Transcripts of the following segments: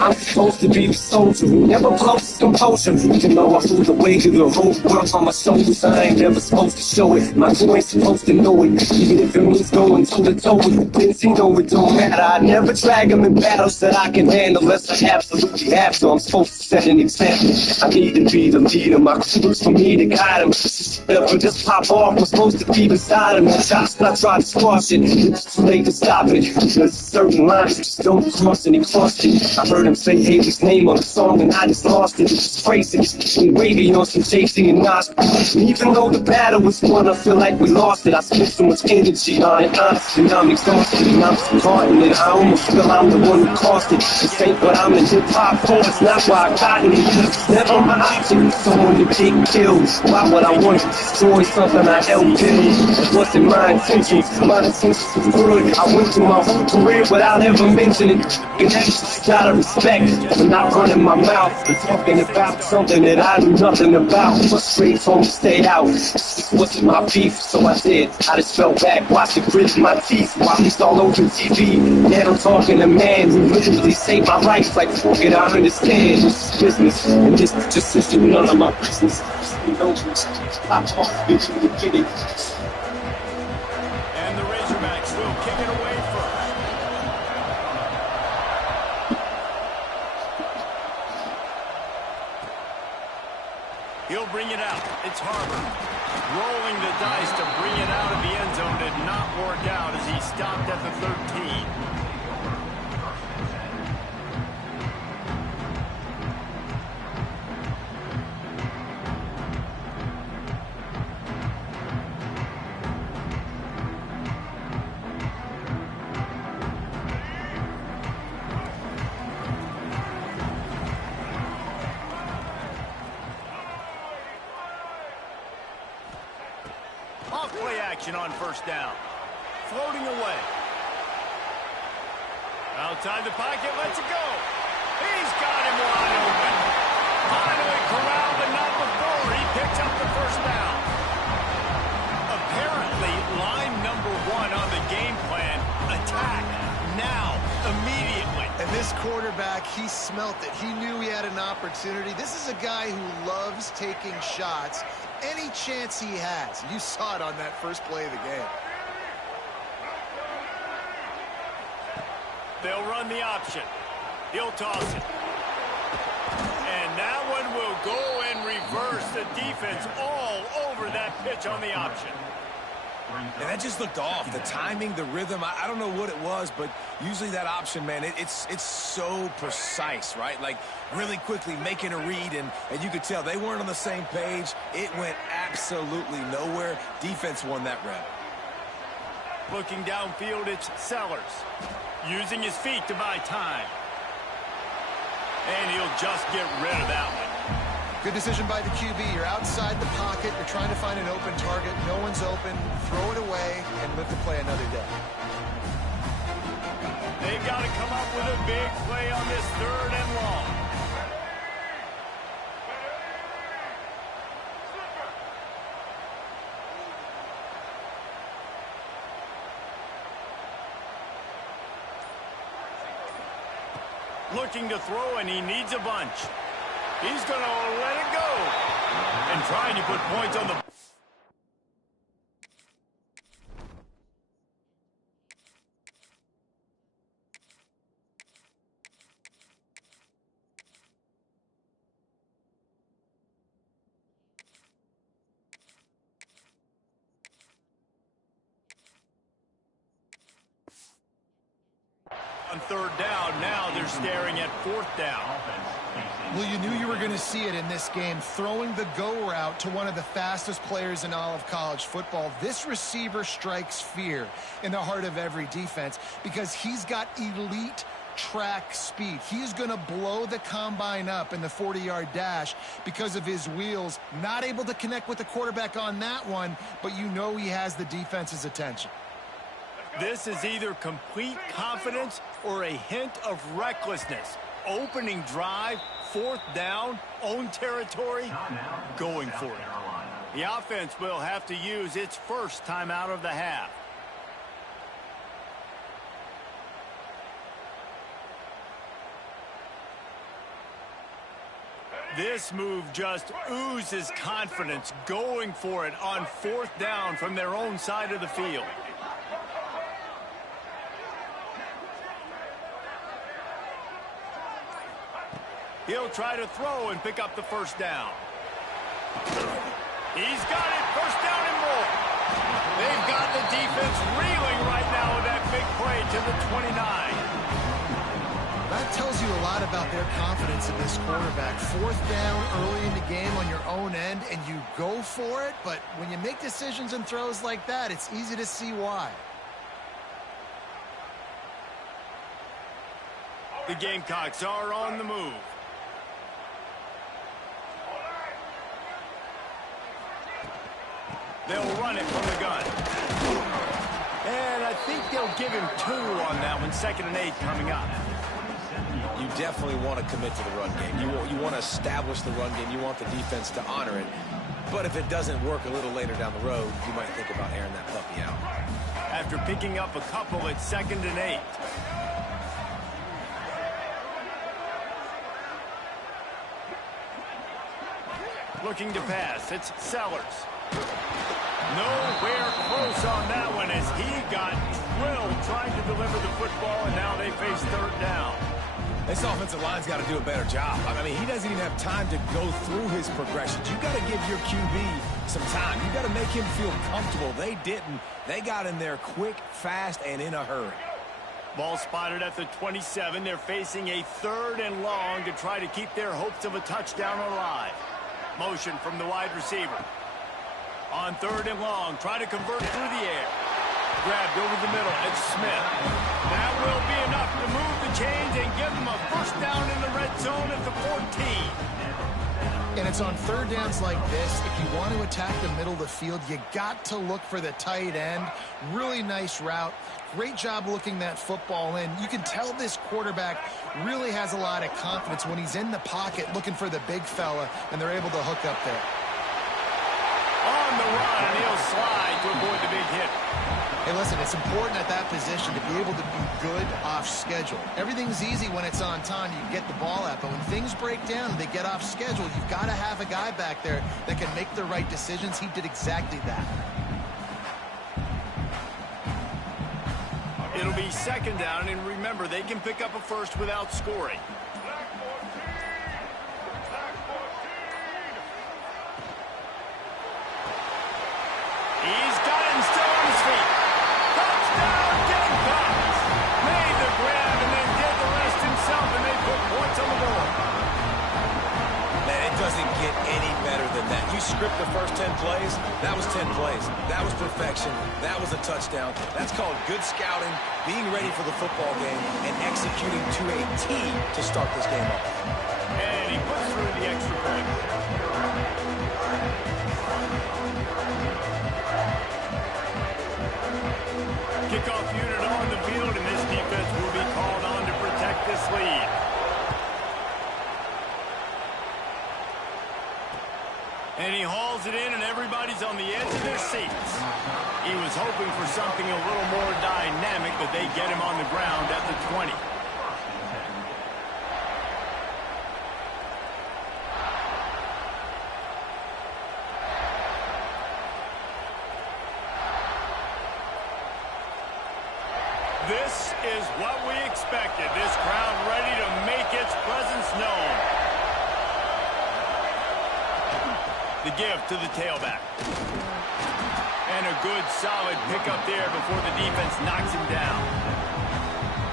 I'm supposed to be the soldier who never blows composure. Even though I flew the weight of the whole world on my shoulders, I ain't never supposed to show it. My crew ain't supposed to know it. Even if it means going toe to toe with the pins, he know it don't matter. I never drag him in battles that I can handle unless I absolutely have to. I'm supposed to set an example. I need to be the leader. My crew's for me to guide him. If I just pop off, I'm supposed to be beside him. The shots I try to squash it. It's too late to stop it. There's certain lines that just don't cross, and he crossed it. I heard him say Haley's name on the song and I just lost it. It's crazy, it's wavy on some Jay-Z and Nas. Even though the battle was won, I feel like we lost it. I spent so much energy on it, honestly, I'm exhausted and I'm so caught in it. I almost feel I'm the one who caused it. This ain't what I'm in hip-hop for, it's not why I got it. It's never my option, someone to get killed. Why would I want to destroy something I helped build? It wasn't my intentions, my intentions was good. I went through my whole career without ever mentioning it. Gotta respect for not running my mouth and talking about something that I knew nothing about. Frustrated, told me stay out. This wasn't my beef, so I did. I just fell back, watched it grit my teeth while he's all over TV. Now I'm talking to a man who literally saved my life. Like, fuck it, I understand. This is business, and this just isn't none of my business. You know, I talk into the beginning. And the Razorbacks will kick it away first. He'll bring it out. It's Harbor. Rolling the dice to bring it out of the end zone did not work out as he stopped at the 13. Off-play action on first down. Floating away. Outside the pocket, lets it go. He's got him wide open. Finally corralled, but not before he picks up the first down. Apparently, line number one on the game plan, attack now, immediately. And this quarterback, he smelt it. He knew he had an opportunity. This is a guy who loves taking shots any chance he has. You saw it on that first play of the game. They'll run the option. He'll toss it. And that one will go and reverse the defense all over that pitch on the option. And that just looked off. The timing, the rhythm, I don't know what it was, but usually that option, man, it's so precise, right? Like really quickly making a read, and you could tell they weren't on the same page. It went absolutely nowhere. Defense won that rep. Looking downfield, it's Sellers. Using his feet to buy time. And he'll just get rid of that one. Good decision by the QB. You're outside the pocket. You're trying to find an open target. No one's open. Throw it away and live to play another day. They've got to come up with a big play on this 3rd and long. Looking to throw, and he needs a bunch. He's going to let it go. And trying to put points on the... On third down, now they're staring at fourth down. Well, you knew you were going to see it in this game, throwing the go route to one of the fastest players in all of college football. This receiver strikes fear in the heart of every defense because he's got elite track speed. He's going to blow the combine up in the 40-yard dash because of his wheels. Not able to connect with the quarterback on that one, but you know he has the defense's attention. This is either complete confidence or a hint of recklessness. Opening drive, fourth down, own territory, going for it. The offense will have to use its first timeout of the half. This move just oozes confidence, going for it on fourth down from their own side of the field. He'll try to throw and pick up the first down. He's got it, first down and more. They've got the defense reeling right now with that big play to the 29. That tells you a lot about their confidence in this quarterback. Fourth down early in the game on your own end, and you go for it, but when you make decisions and throws like that, it's easy to see why. The Gamecocks are on the move. They'll run it from the gun. And I think they'll give him 2 on that one. 2nd and 8 coming up. You definitely want to commit to the run game. You want to establish the run game. You want the defense to honor it. But if it doesn't work a little later down the road, you might think about airing that puppy out. After picking up a couple, it's 2nd and 8. Looking to pass. It's Sellers. Nowhere close on that one as he got drilled trying to deliver the football, and now they face third down. This offensive line's got to do a better job. I mean, he doesn't even have time to go through his progressions. You got to give your QB some time. You got to make him feel comfortable. They didn't. They got in there quick, fast, and in a hurry. Ball spotted at the 27. They're facing a 3rd and long to try to keep their hopes of a touchdown alive. Motion from the wide receiver. On 3rd and long, try to convert through the air. Grabbed over the middle, it's Smith. That will be enough to move the chains and give them a first down in the red zone at the 14. And it's on 3rd downs like this. If you want to attack the middle of the field, you got to look for the tight end. Really nice route. Great job looking that football in. You can tell this quarterback really has a lot of confidence when he's in the pocket looking for the big fella, and they're able to hook up there. On the run, and he'll slide to avoid the big hit. Hey, listen, it's important at that position to be able to be good off schedule. Everything's easy when it's on time. You get the ball out, but when things break down and they get off schedule, you've got to have a guy back there that can make the right decisions. He did exactly that. It'll be 2nd down, and remember, they can pick up a first without scoring. He's got him still on his feet. Touchdown, Gamecocks! Made the grab and then did the rest himself, and they put points on the board. Man, it doesn't get any better than that. You script the first 10 plays, that was 10 plays. That was perfection. That was a touchdown. That's called good scouting, being ready for the football game, and executing to a T to start this game off. And he puts through the extra point. Kickoff unit on the field, and this defense will be called on to protect this lead. And he hauls it in, and everybody's on the edge of their seats. He was hoping for something a little more dynamic, but they get him on the ground at the 20. This is what we expected. This crowd ready to make its presence known. The give to the tailback. And a good, solid pickup there before the defense knocks him down.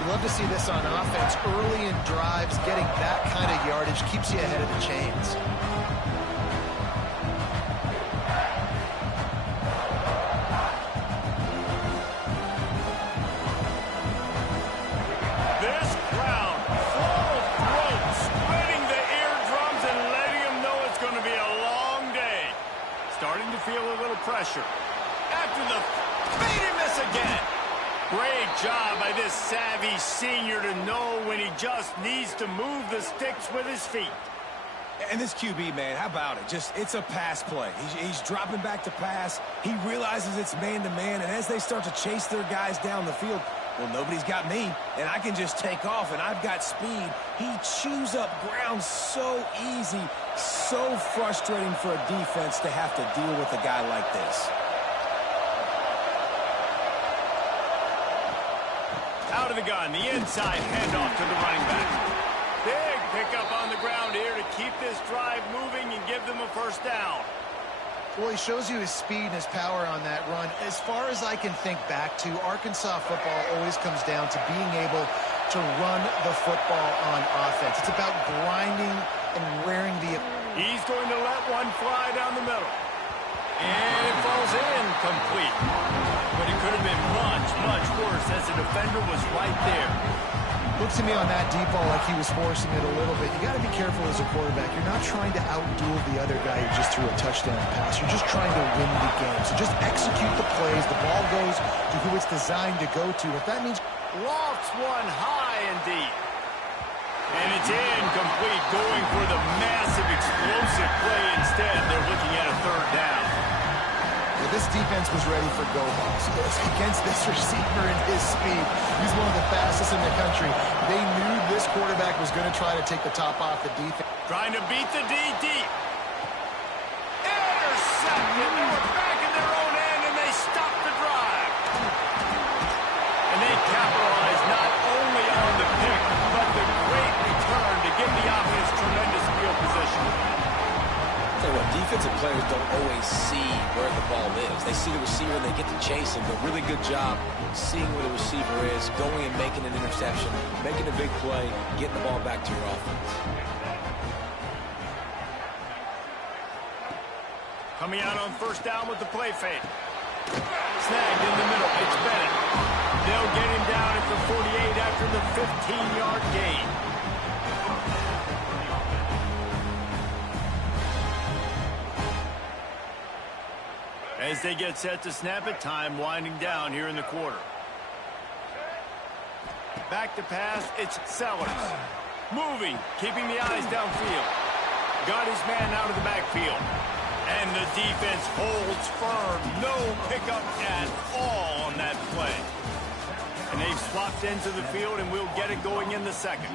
You love to see this on offense. Early in drives, getting that kind of yardage keeps you ahead of the chains. This crowd, full throat, spreading the eardrums and letting them know it's going to be a long day. Starting to feel a little pressure. After the beat and miss again. Great job by this savvy senior to know when he just needs to move the sticks with his feet. And this QB, man, how about it? It's a pass play. He's dropping back to pass. He realizes it's man-to-man, and as they start to chase their guys down the field, well, nobody's got me, and I can just take off, and I've got speed. He chews up ground so easy, so frustrating for a defense to have to deal with a guy like this. Out of the gun, the inside handoff to the running back. Big pickup on the ground here to keep this drive moving and give them a first down. Well, he shows you his speed and his power on that run. As far as I can think back to, Arkansas football always comes down to being able to run the football on offense. It's about grinding and wearing the... He's going to let one fly down the middle. And it falls in complete. But it could have been much, much worse as the defender was right there. Looks to me on that deep ball like he was forcing it a little bit. You got to be careful as a quarterback. You're not trying to outduel the other guy who just threw a touchdown pass. You're just trying to win the game. So just execute the plays. The ball goes to who it's designed to go to. If that means... Lofts one high and deep. And it's incomplete, going for the massive explosive play instead. They're looking at a third down. Well, this defense was ready for go-balls. Against this receiver and his speed, he's one of the fastest in the country. They knew this quarterback was going to try to take the top off the defense. Trying to beat the D deep. Intercepted. They were back in their own end, and they stopped the drive. And they capitalized not only on the pick, but the great return to give the offense tremendous field position. Tell you what, defensive players don't always see where the ball is. They see the receiver and they get to chase him, but really good job seeing where the receiver is, going and making an interception, making a big play, getting the ball back to your offense. Coming out on first down with the play fake. Snagged in the middle. It's Bennett. They'll get him down at the 48 after the 15-yard gain. As they get set to snap it, time winding down here in the quarter. Back to pass, it's Sellers. Moving, keeping the eyes downfield. Got his man out of the backfield. And the defense holds firm. No pickup at all on that play. And they've swapped into the field, and we'll get it going in the second.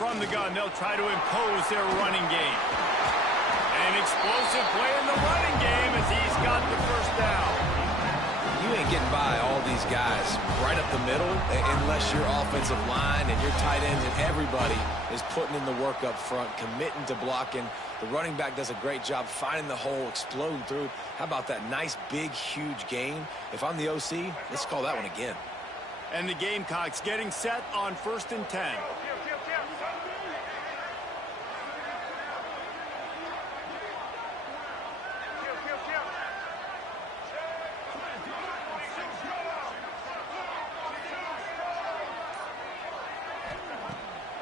From the gun, they'll try to impose their running game. An explosive play in the running game as he's got the first down. You ain't getting by all these guys right up the middle unless your offensive line and your tight ends and everybody is putting in the work up front, committing to blocking. The running back does a great job finding the hole, exploding through. How about that nice, big, huge gain? If I'm the OC, let's call that one again. And the Gamecocks getting set on 1st and 10.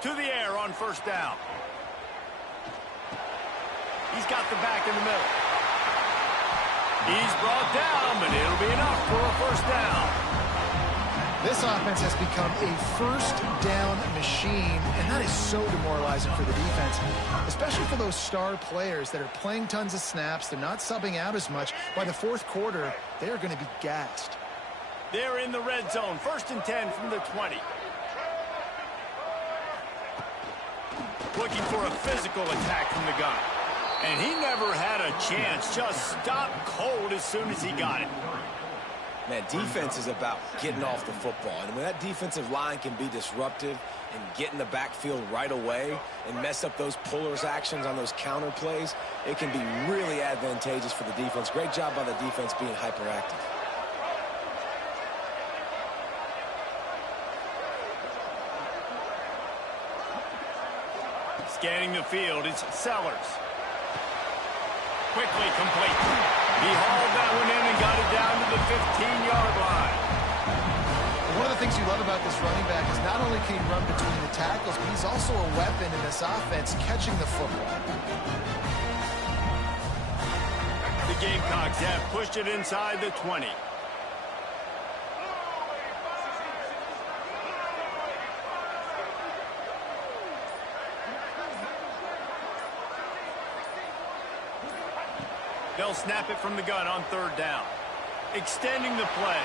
To the air on first down. He's got the back in the middle. He's brought down, but it'll be enough for a first down. This offense has become a first down machine, and that is so demoralizing for the defense, especially for those star players that are playing tons of snaps. They're not subbing out as much. By the fourth quarter, they are going to be gassed. They're in the red zone. 1st and 10 from the 20. Looking for a physical attack from the gun. And he never had a chance. Just stopped cold as soon as he got it. Man, defense is about getting off the football. And when that defensive line can be disruptive and get in the backfield right away and mess up those pullers actions on those counter plays, it can be really advantageous for the defense. Great job by the defense being hyperactive. Scanning the field, it's Sellers. Quickly complete. He hauled that one in and got it down to the 15-yard line. One of the things you love about this running back is not only can he run between the tackles, but he's also a weapon in this offense catching the football. The Gamecocks have pushed it inside the 20. They'll snap it from the gun on 3rd down. Extending the play.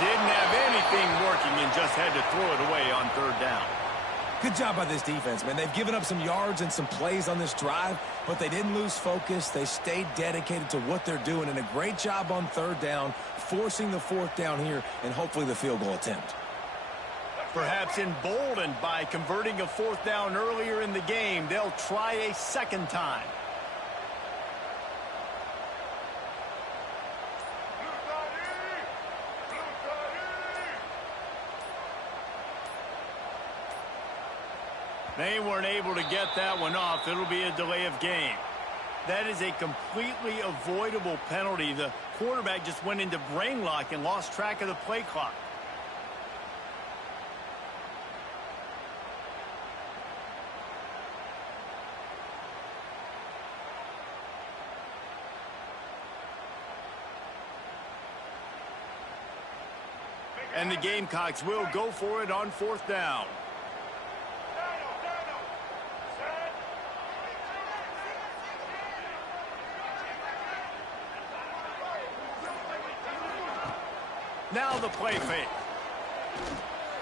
Didn't have anything working and just had to throw it away on 3rd down. Good job by this defense, man. They've given up some yards and some plays on this drive, but they didn't lose focus. They stayed dedicated to what they're doing, and a great job on 3rd down, forcing the 4th down here, and hopefully the field goal attempt. Perhaps emboldened by converting a 4th down earlier in the game, they'll try a 2nd time. They weren't able to get that one off. It'll be a delay of game. That is a completely avoidable penalty. The quarterback just went into brain lock and lost track of the play clock. And the Gamecocks will go for it on 4th down. Now the play fake.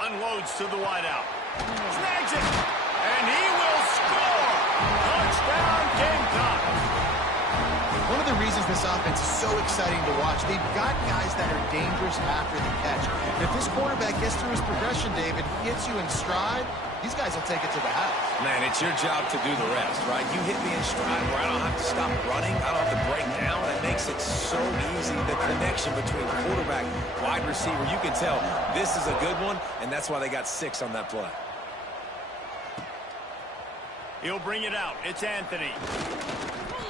Unloads to the wideout. Snags it. And he will score. Touchdown, Gamecocks. One of the reasons this offense is so exciting to watch, they've got guys that are dangerous after the catch. And if this quarterback gets through his progression, David, hits you in stride, these guys will take it to the house. Man, it's your job to do the rest, right? You hit me in stride where I don't have to stop running. I don't have to break down. It makes it so easy. The connection between quarterback, wide receiver, you can tell this is a good one, and that's why they got 6 on that play. He'll bring it out. It's Anthony.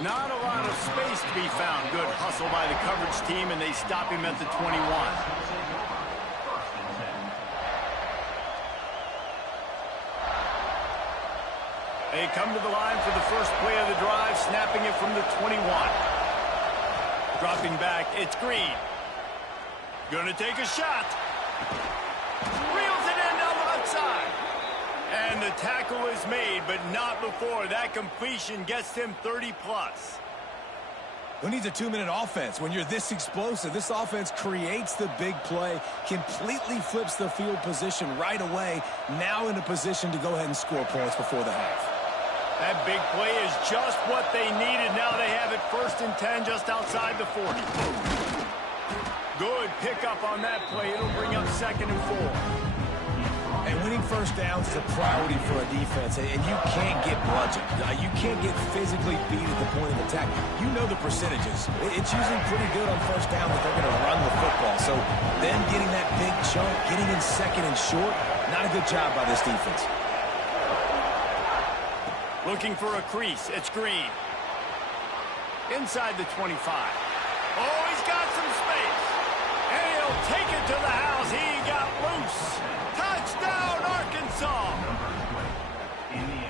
Not a lot of space to be found. Good hustle by the coverage team, and they stop him at the 21. They come to the line for the first play of the drive, snapping it from the 21. Dropping back, it's Green. Gonna take a shot. Reels it in down the left side. And the tackle is made, but not before that completion gets him 30-plus. Who needs a 2-minute offense when you're this explosive? This offense creates the big play, completely flips the field position right away, now in a position to go ahead and score points before the half. That big play is just what they needed. Now they have it 1st and 10 just outside the 40. Good pickup on that play. It'll bring up 2nd and 4. And winning 1st downs is a priority for a defense, and you can't get bludgeoned. You can't get physically beat at the point of attack. You know the percentages. It's usually pretty good on 1st down that they're going to run the football. So them getting that big chunk, getting in 2nd and short, not a good job by this defense. Looking for a crease. It's Green. Inside the 25. Oh, he's got some space. And he'll take it to the house. He got loose. Touchdown, Arkansas.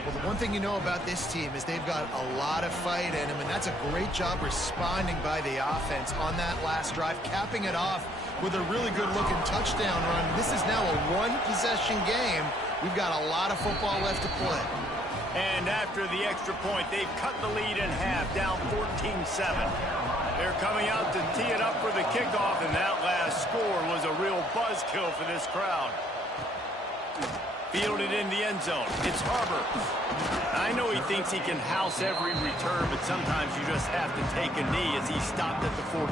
Well, the one thing you know about this team is they've got a lot of fight in them, and that's a great job responding by the offense on that last drive, capping it off with a really good-looking touchdown run. This is now a one-possession game. We've got a lot of football left to play. And after the extra point, they've cut the lead in half, down 14-7. They're coming out to tee it up for the kickoff, and that last score was a real buzzkill for this crowd. Fielded in the end zone. It's Harbor. I know he thinks he can house every return, but sometimes you just have to take a knee as he stopped at the 14.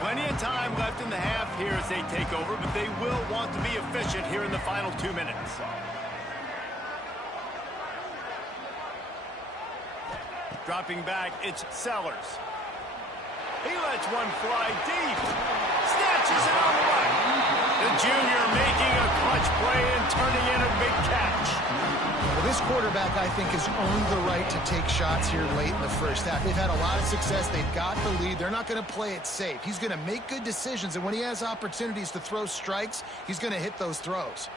Plenty of time left in the half here as they take over, but they will want to be efficient here in the final 2 minutes. Dropping back, it's Sellers. He lets one fly deep. Snatches it on the right. The junior making a clutch play and turning in a big catch. Well, this quarterback, I think, has earned the right to take shots here late in the first half. They've had a lot of success. They've got the lead. They're not going to play it safe. He's going to make good decisions, and when he has opportunities to throw strikes, he's going to hit those throws.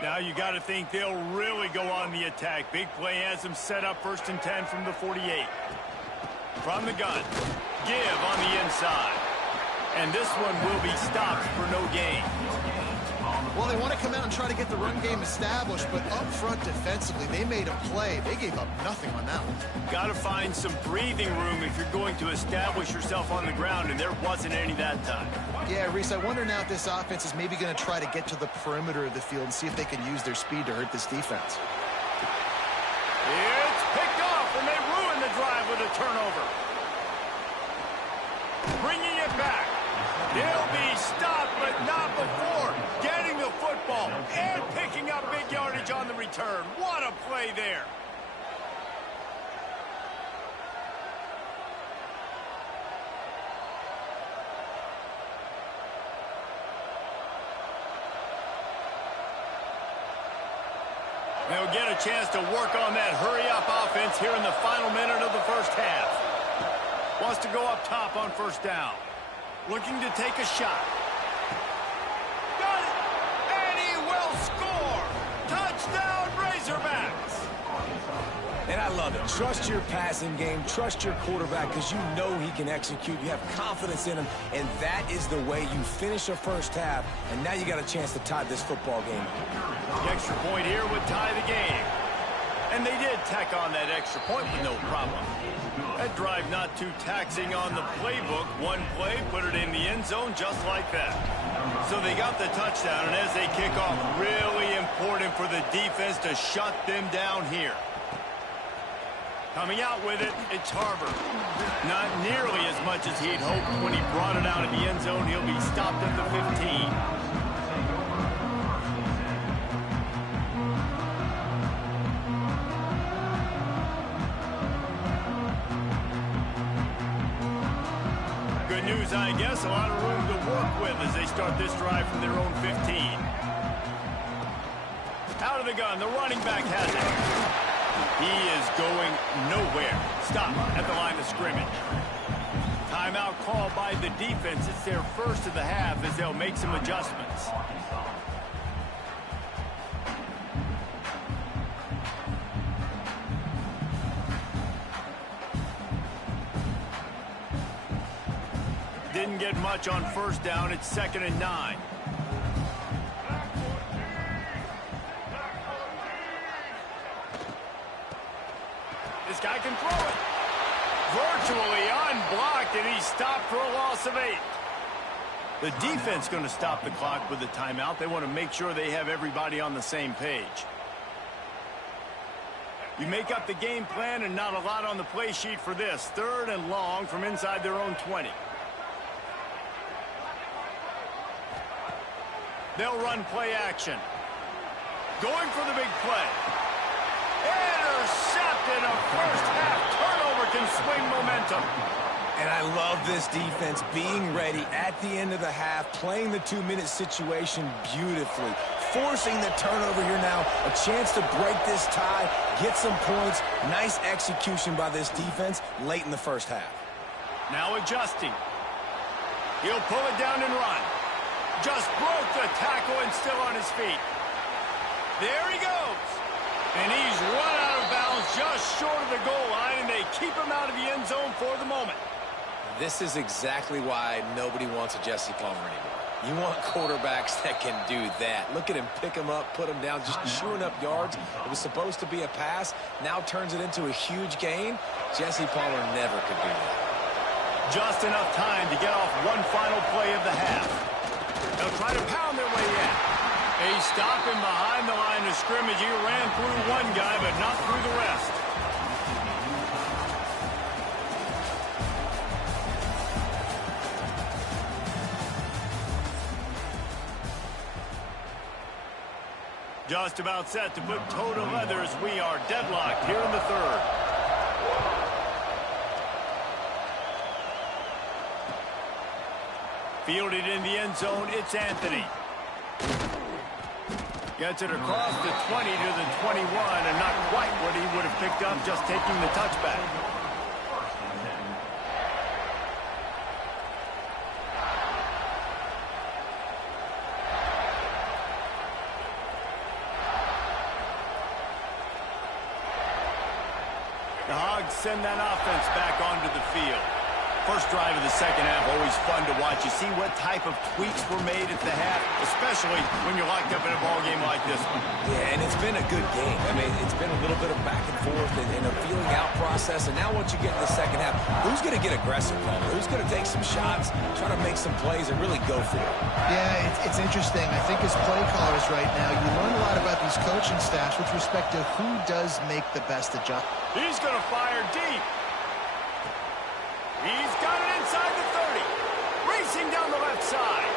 Now you got to think they'll really go on the attack. Big play has them set up 1st and 10 from the 48. From the gun, give on the inside. And this one will be stopped for no gain. Well, they want to come out and try to get the run game established, but up front defensively, they made a play. They gave up nothing on that one. Got to find some breathing room if you're going to establish yourself on the ground, and there wasn't any that time. Yeah, Reese, I wonder now if this offense is maybe going to try to get to the perimeter of the field and see if they can use their speed to hurt this defense. It's picked off, and they ruin the drive with a turnover. Bringing it back. They'll be stopped, but not before getting the football and picking up big yardage on the return. What a play there. They'll get a chance to work on that hurry-up offense here in the final minute of the first half. Wants to go up top on 1st down. Looking to take a shot. Got it! And he will score! Touchdown, Razorbacks! And I love it. Trust your passing game. Trust your quarterback because you know he can execute. You have confidence in him, and that is the way you finish a first half, and now you got a chance to tie this football game. The extra point here would tie the game. And they did tack on that extra point with no problem. That drive not too taxing on the playbook. One play, put it in the end zone just like that. So they got the touchdown, and as they kick off, really important for the defense to shut them down here. Coming out with it, it's Harbor. Not nearly as much as he'd hoped when he brought it out of the end zone. He'll be stopped at the 15. I guess a lot of room to work with as they start this drive from their own 15. Out of the gun, the running back has it. He is going nowhere. Stop at the line of scrimmage. Timeout called by the defense. It's their first of the half as they'll make some adjustments. Didn't get much on 1st down. It's 2nd and 9. This guy can throw it. Virtually unblocked, and he's stopped for a loss of 8. The defense going to stop the clock with a timeout. They want to make sure they have everybody on the same page. You make up the game plan and not a lot on the play sheet for this. 3rd and long from inside their own 20. They'll run play action. Going for the big play. Intercepted. A first half turnover can swing momentum. And I love this defense being ready at the end of the half, playing the 2-minute situation beautifully, forcing the turnover here now, a chance to break this tie, get some points. Nice execution by this defense late in the first half. Now adjusting. He'll pull it down and run. Just broke the tackle and still on his feet. There he goes. And he's run out of bounds just short of the goal line, and they keep him out of the end zone for the moment. This is exactly why nobody wants a Jesse Palmer anymore. You want quarterbacks that can do that. Look at him pick him up, put him down, just chewing up yards. It was supposed to be a pass, now turns it into a huge gain. Jesse Palmer never could do that. Just enough time to get off one final play of the half. They'll try to pound their way in. A stopping behind the line of scrimmage. He ran through one guy, but not through the rest. Just about set to put toe to leather as we are deadlocked here in the third. Fielded in the end zone, it's Anthony. Gets it across the 20 to the 21, and not quite what he would have picked up just taking the touchback. The Hogs send that offense back onto the field. First drive of the second half, always fun to watch. You see what type of tweaks were made at the half, especially when you're locked up in a ball game like this one. Yeah, and it's been a good game. I mean, it's been a little bit of back and forth and a feeling out process. And now once you get in the second half, who's going to get aggressive, Palmer? Who's going to take some shots, try to make some plays, and really go for it? Yeah, it's interesting. I think as play callers right now, you learn a lot about these coaching staffs with respect to who does make the best adjustment. He's going to fire deep. He's got it inside the 30. Racing down the left side.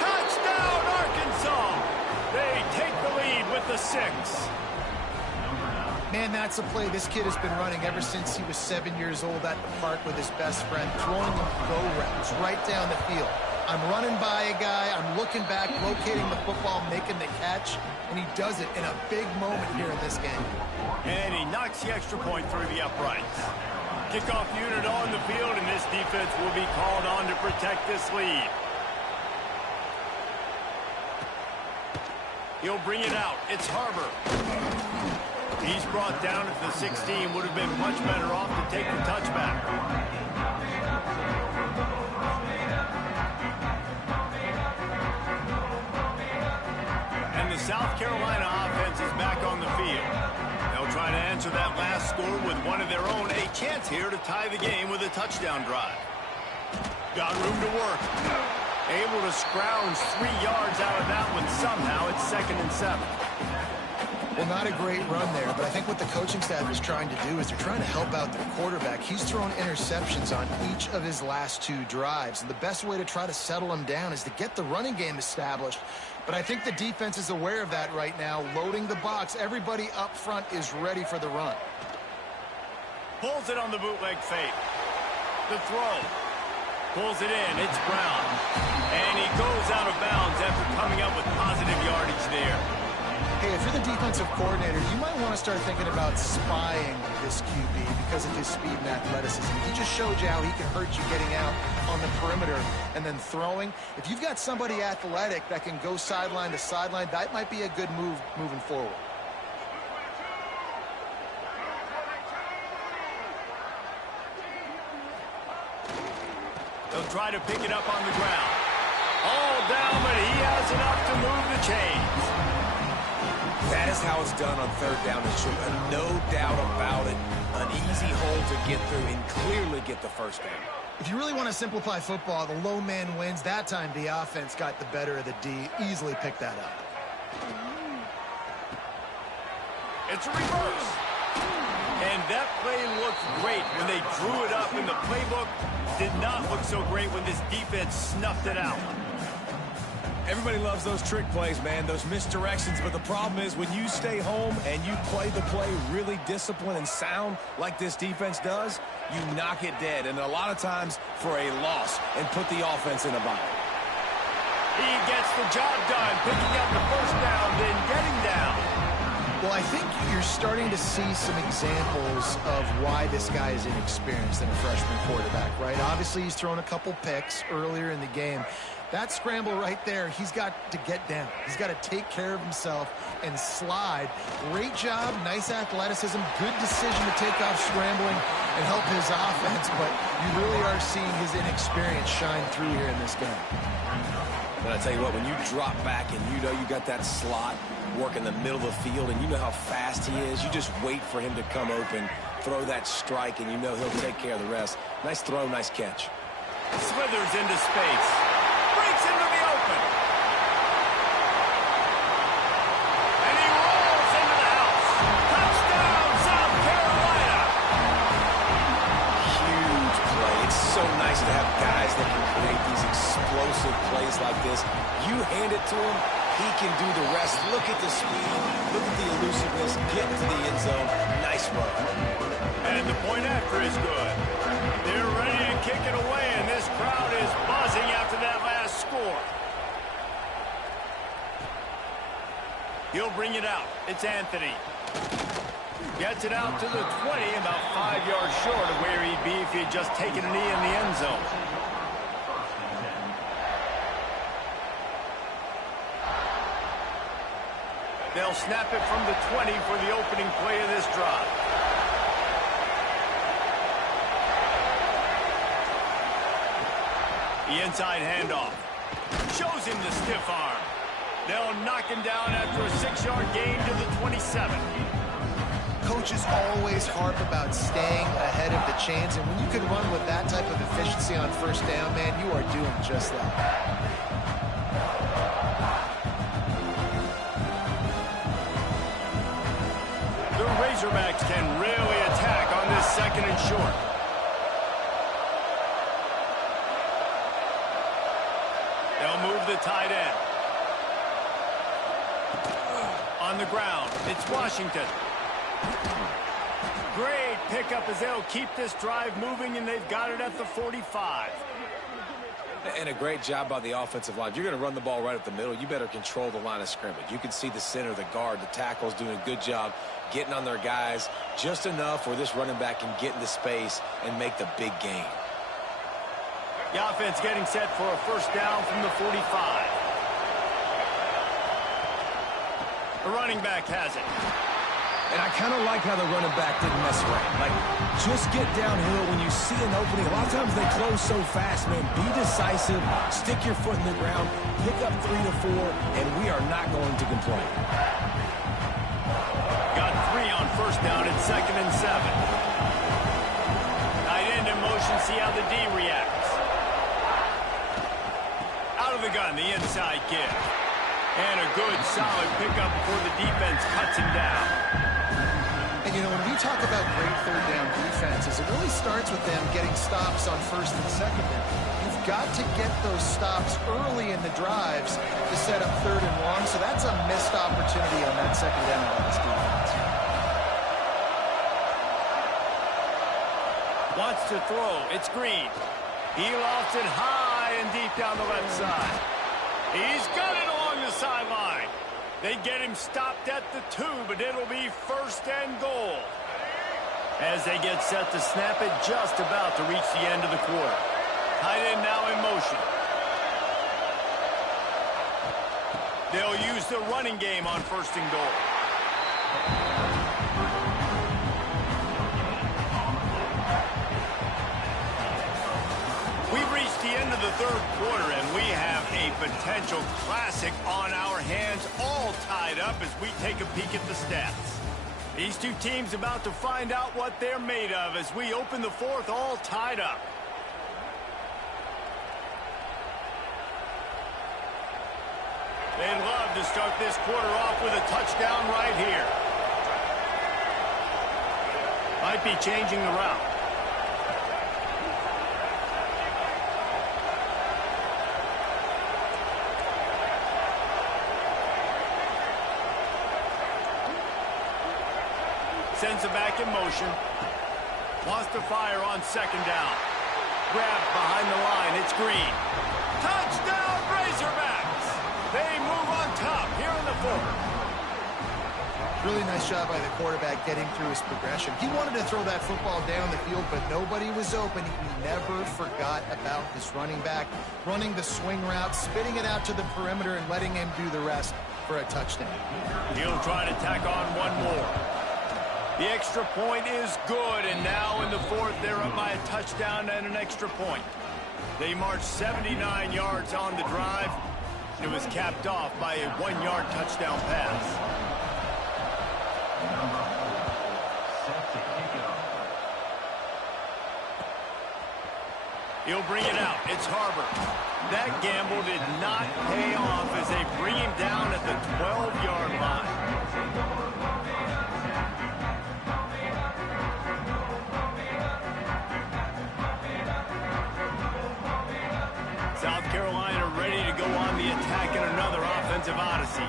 Touchdown, Arkansas. They take the lead with the 6. Man, that's a play this kid has been running ever since he was 7 years old at the park with his best friend, throwing go routes right down the field. I'm running by a guy, I'm looking back, locating the football, making the catch, and he does it in a big moment here in this game. And he knocks the extra point through the uprights. Kickoff unit on the field, and this defense will be called on to protect this lead. He'll bring it out. It's Harbor. He's brought down at the 16. Would have been much better off to take the touchback. And the South Carolina offense is back on the field. They'll try to answer that last score with one of their own. A chance here to tie the game with a touchdown drive. Got room to work. Able to scrounge 3 yards out of that one. Somehow it's 2nd and 7. Well, not a great run there, but I think what the coaching staff is trying to do is they're trying to help out their quarterback. He's thrown interceptions on each of his last 2 drives, and the best way to try to settle him down is to get the running game established. But I think the defense is aware of that right now, loading the box. Everybody up front is ready for the run. Pulls it on the bootleg fake. The throw. Pulls it in. It's Brown. And he goes out of bounds after coming up with positive yardage there. Hey, if you're the defensive coordinator, you might want to start thinking about spying this QB because of his speed and athleticism. He just showed you how he can hurt you getting out on the perimeter and then throwing. If you've got somebody athletic that can go sideline to sideline, that might be a good move moving forward. They'll try to pick it up on the ground. All down, but he has enough to move the chains. That is how it's done on 3rd down and short. No doubt about it. An easy hole to get through and clearly get the first down. If you really want to simplify football, the low man wins. That time the offense got the better of the D. Easily picked that up. It's a reverse. And that play looked great when they drew it up in the playbook. Did not look so great when this defense snuffed it out. Everybody loves those trick plays, man, those misdirections, but the problem is when you stay home and you play the play really disciplined and sound like this defense does, you knock it dead, and a lot of times for a loss, and put the offense in a bind. He gets the job done, picking up the first down, then getting down. Well, I think you're starting to see some examples of why this guy is inexperienced in a freshman quarterback, right? Obviously, he's thrown a couple picks earlier in the game. That scramble right there, he's got to get down. He's got to take care of himself and slide. Great job, nice athleticism, good decision to take off scrambling and help his offense, but you really are seeing his inexperience shine through here in this game. But I tell you what, when you drop back and you know you got that slot work in the middle of the field and you know how fast he is, you just wait for him to come open, throw that strike, and you know he'll take care of the rest. Nice throw, nice catch. Slithers into space. Breaks into the open. And he rolls into the house. Touchdown, South Carolina. Huge play. It's so nice to have guys that can create these explosive plays like this. You hand it to him, he can do the rest. Look at the speed. Look at the elusiveness. Get to the end zone. Nice run. And the point after is good. They're ready to kick it away, and this crowd is buzzing after that last score. He'll bring it out. It's Anthony. Gets it out to the 20, about 5 yards short of where he'd be if he'd just taken a knee in the end zone. They'll snap it from the 20 for the opening play of this drive. The inside handoff. Shows him the stiff arm. They'll knock him down after a 6-yard gain to the 27. Coaches always harp about staying ahead of the chains, and when you can run with that type of efficiency on first down, man, you are doing just that. The Razorbacks can really attack on this 2nd and short. They'll move the tight end. On the ground, it's Washington. Great pickup as they'll keep this drive moving, and they've got it at the 45. And a great job by the offensive line. If you're going to run the ball right up the middle, you better control the line of scrimmage. You can see the center, the guard, the tackles doing a good job getting on their guys just enough where this running back can get into space and make the big gain. The offense getting set for a first down from the 45. The running back has it. And I kind of like how the running back didn't mess around. Like, just get downhill when you see an opening. A lot of times they close so fast, man. Be decisive, stick your foot in the ground, pick up 3 to 4, and we are not going to complain. Got 3 on first down at 2nd and 7. Tight end in motion, see how the D reacts. Out of the gun, the inside give. And a good, solid pickup before the defense cuts him down. And, you know, when we talk about great third down defenses, it really starts with them getting stops on first and second down. You've got to get those stops early in the drives to set up 3rd and long, so that's a missed opportunity on that 2nd down by this defense. Wants to throw. It's Green. He lofts it high and deep down the left side. He's got it along the sideline. They get him stopped at the 2, but it'll be 1st and goal. As they get set to snap it, just about to reach the end of the quarter. Tight end now in motion. They'll use the running game on 1st and goal. We've reached the end of the 3rd quarter, and we have a potential classic on our hands, all tied up as we take a peek at the stats. These two teams about to find out what they're made of as we open the 4th, all tied up. They'd love to start this quarter off with a touchdown right here. Might be changing the route. Sends it back in motion. Wants to fire on 2nd down. Grabbed behind the line. It's Green. Touchdown, Razorbacks! They move on top here in the 4th. Really nice job by the quarterback getting through his progression. He wanted to throw that football down the field, but nobody was open. He never forgot about his running back, running the swing route, spitting it out to the perimeter, and letting him do the rest for a touchdown. He'll try to tack on one more. The extra point is good, and now in the 4th, they're up by a touchdown and an extra point. They march 79 yards on the drive. It was capped off by a 1-yard touchdown pass. He'll bring it out. It's Harbor. That gamble did not pay off as they bring him down at the 12-yard line. South Carolina ready to go on the attack in another offensive odyssey.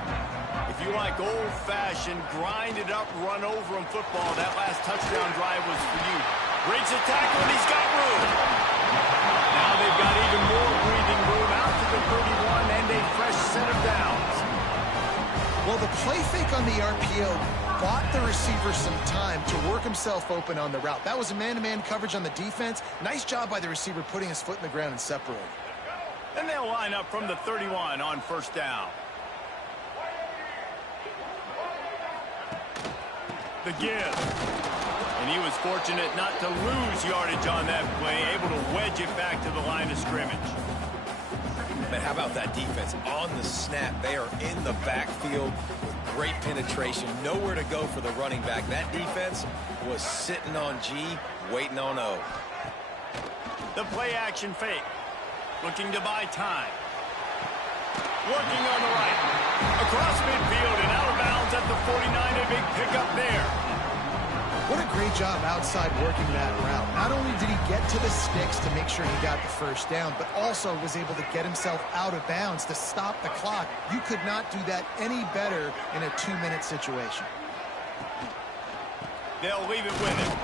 If you like old-fashioned, grind-it-up, run-over-'em football, that last touchdown drive was for you. Breaks the tackle, and he's got room. Now they've got even more breathing room out to the 31 and a fresh set of downs. Well, the play fake on the RPO bought the receiver some time to work himself open on the route. That was a man-to-man coverage on the defense. Nice job by the receiver putting his foot in the ground and separating. And they'll line up from the 31 on first down. The give. And he was fortunate not to lose yardage on that play, able to wedge it back to the line of scrimmage. Man, how about that defense? On the snap, they are in the backfield with great penetration. Nowhere to go for the running back. That defense was sitting on G, waiting on O. The play action fake. Looking to buy time. Working on the right. Across midfield and out of bounds at the 49. A big pickup there. What a great job outside working that route. Not only did he get to the sticks to make sure he got the first down, but also was able to get himself out of bounds to stop the clock. You could not do that any better in a 2-minute situation. They'll leave it with him.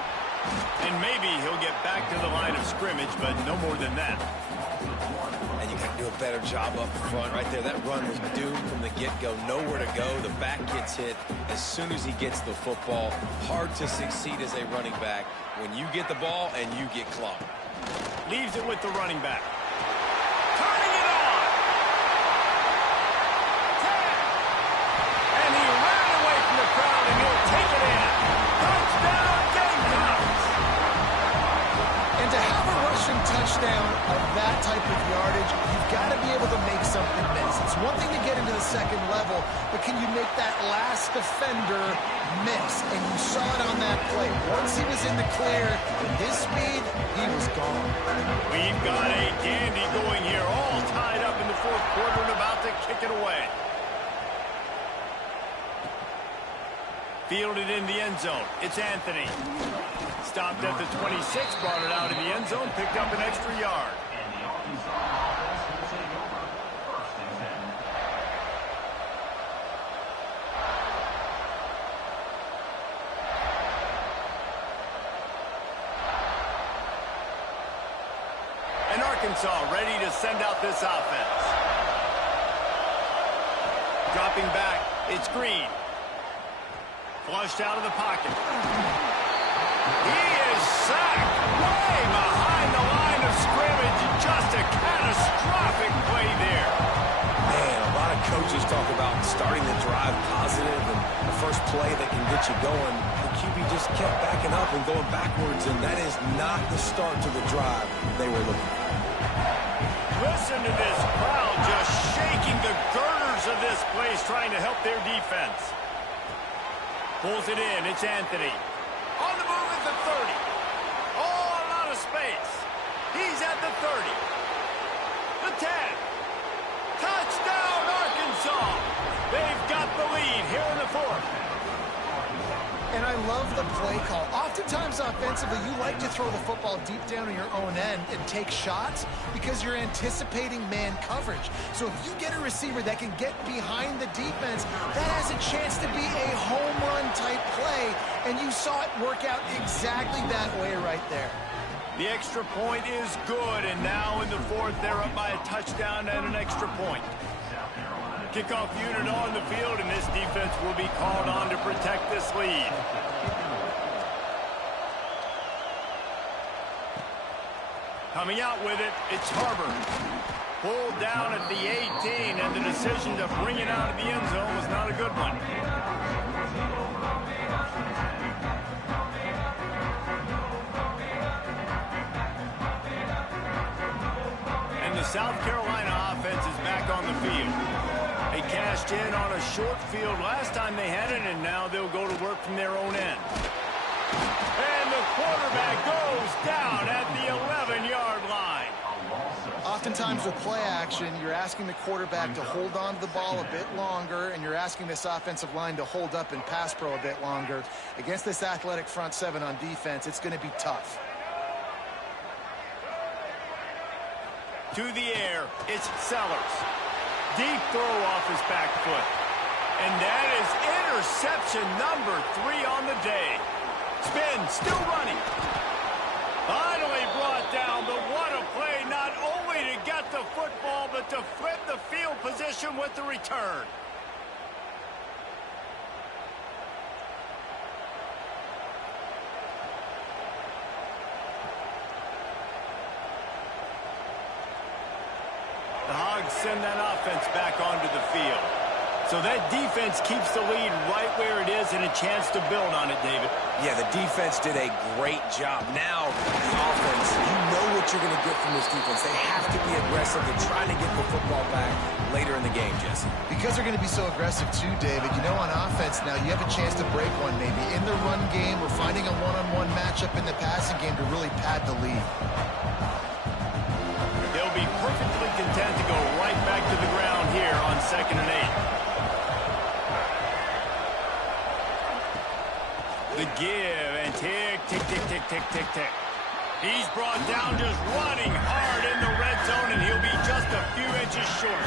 And maybe he'll get back to the line of scrimmage, but no more than that. And you got to do a better job up front right there. That run was doomed from the get-go. Nowhere to go. The back gets hit as soon as he gets the football. Hard to succeed as a running back when you get the ball and you get clocked. Leaves it with the running back. Turning it on. 10. And he ran away from the crowd, and he'll take it in. Touchdown, Gamecocks. And to have a rushing touchdown of that type of yardage, you've got to be able to make something miss. It's one thing to get into the second level, but can you make that last defender miss? And you saw it on that play. Once he was in the clear, with his speed, he was gone. We've got a dandy going here, all tied up in the fourth quarter and about to kick it away. Fielded in the end zone. It's Anthony. Stopped at the 26, brought it out in the end zone, picked up an extra yard. And Arkansas ready to send out this offense. Dropping back, it's Green. Flushed out of the pocket. He is sacked way behind the line of scrimmage. Just a catastrophic play there. Man, a lot of coaches talk about starting the drive positive and the first play that can get you going. The QB just kept backing up and going backwards, and that is not the start to the drive they were looking for. Listen to this crowd just shaking the girders of this place, trying to help their defense. Pulls it in. It's Anthony. On the move at the 30. Oh, a lot of space. He's at the 30. The 10. Touchdown, Arkansas. They've got the lead here in the fourth. And I love the play call. Oftentimes offensively, you like to throw the football deep down on your own end and take shots because you're anticipating man coverage. So if you get a receiver that can get behind the defense, that has a chance to be a home run type play. And you saw it work out exactly that way right there. The extra point is good, and now in the fourth, they're up by a touchdown and an extra point. Kickoff unit on the field, and this defense will be called on to protect this lead. Coming out with it, it's Harbor. Pulled down at the 18, and the decision to bring it out of the end zone was not a good one. South Carolina offense is back on the field. They cashed in on a short field last time they had it, and now they'll go to work from their own end. And the quarterback goes down at the 11-yard line. Oftentimes with play action, you're asking the quarterback to hold on to the ball a bit longer, and you're asking this offensive line to hold up and pass pro a bit longer. Against this athletic front seven on defense, it's going to be tough. To the air, it's Sellers. Deep throw off his back foot. And that is interception number 3 on the day. Spin, still running. Finally brought down, but what a play, not only to get the football, but to flip the field position with the return. The Hogs send that offense back onto the field. So that defense keeps the lead right where it is and a chance to build on it, David. Yeah, the defense did a great job. Now, the offense, you know what you're going to get from this defense. They have to be aggressive. They're trying to get the football back later in the game, Jesse. Because they're going to be so aggressive too, David, you know, on offense now, you have a chance to break one maybe. In the run game, we're finding a one-on-one matchup in the passing game to really pad the lead. They'll be perfectly content to go right back to the ground here on 2nd and 8. The give and tick, tick, tick, tick, tick, tick, tick. He's brought down just running hard in the red zone, and he'll be just a few inches short.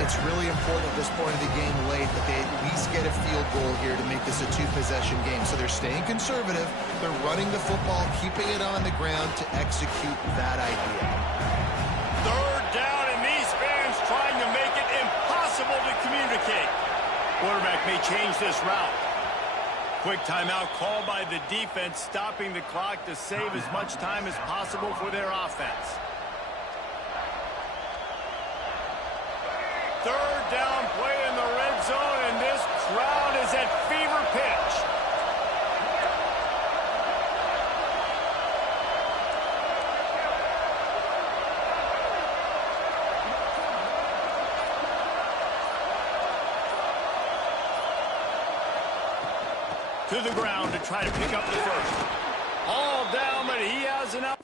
It's really important at this point of the game late that they at least get a field goal here to make this a 2-possession game. So they're staying conservative. They're running the football, keeping it on the ground to execute that idea. 3rd down, and these fans trying to make it impossible to communicate. Quarterback may change this route. Quick timeout called by the defense, stopping the clock to save as much time as possible for their offense. 3rd down play in the red zone, and this crowd is at fever pitch. To the ground to try to pick up the first. All down, but he has enough.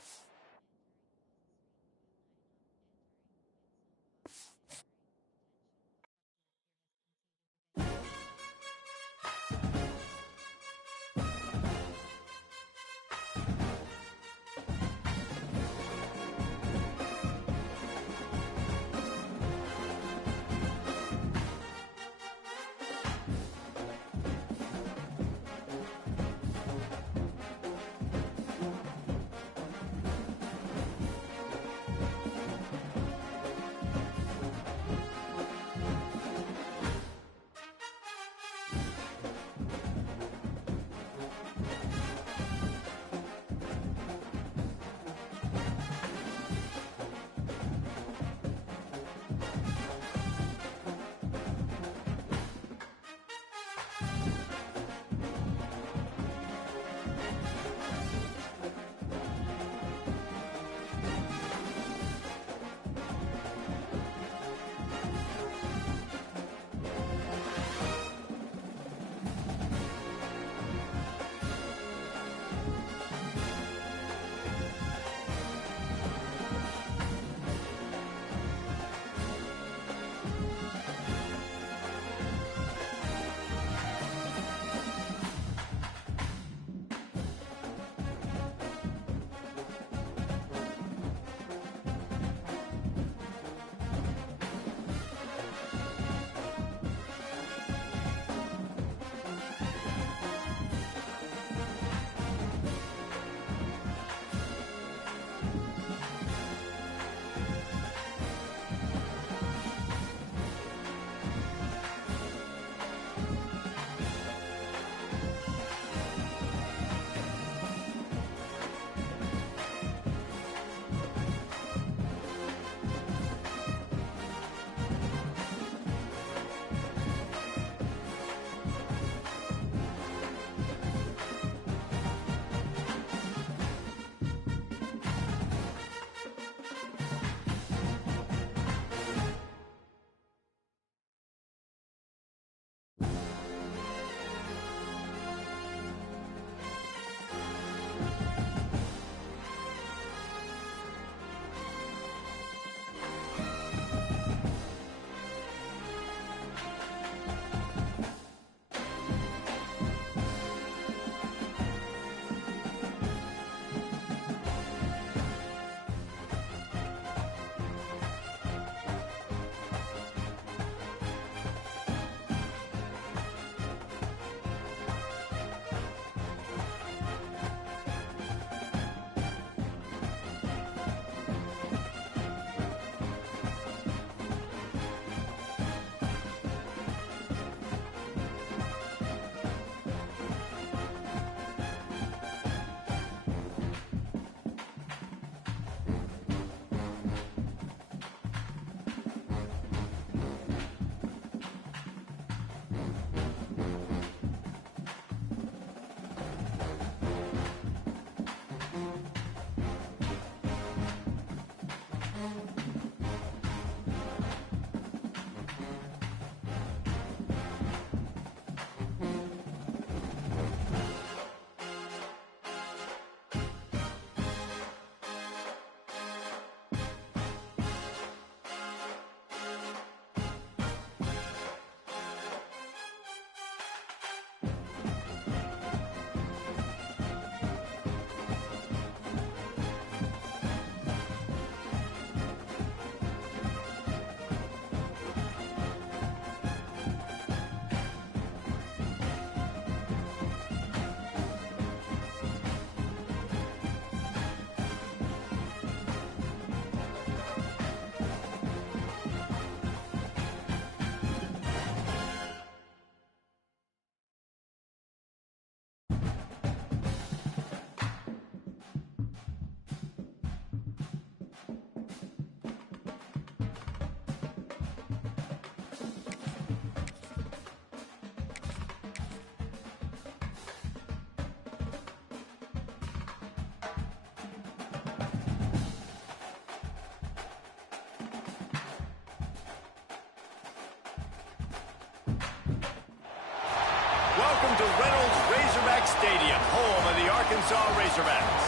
to Reynolds Razorback Stadium, home of the Arkansas Razorbacks.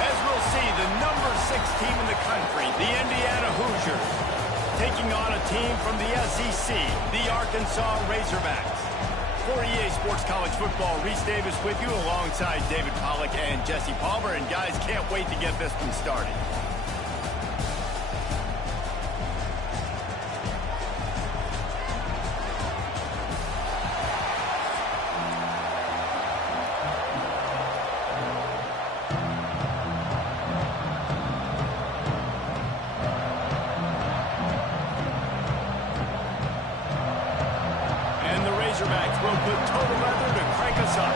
As we'll see, the number 6 team in the country, the Indiana Hoosiers, taking on a team from the SEC, the Arkansas Razorbacks. For EA Sports College Football, Reese Davis with you alongside David Pollack and Jesse Palmer. And guys, can't wait to get this one started. Razorbacks will put total leather to crank us up.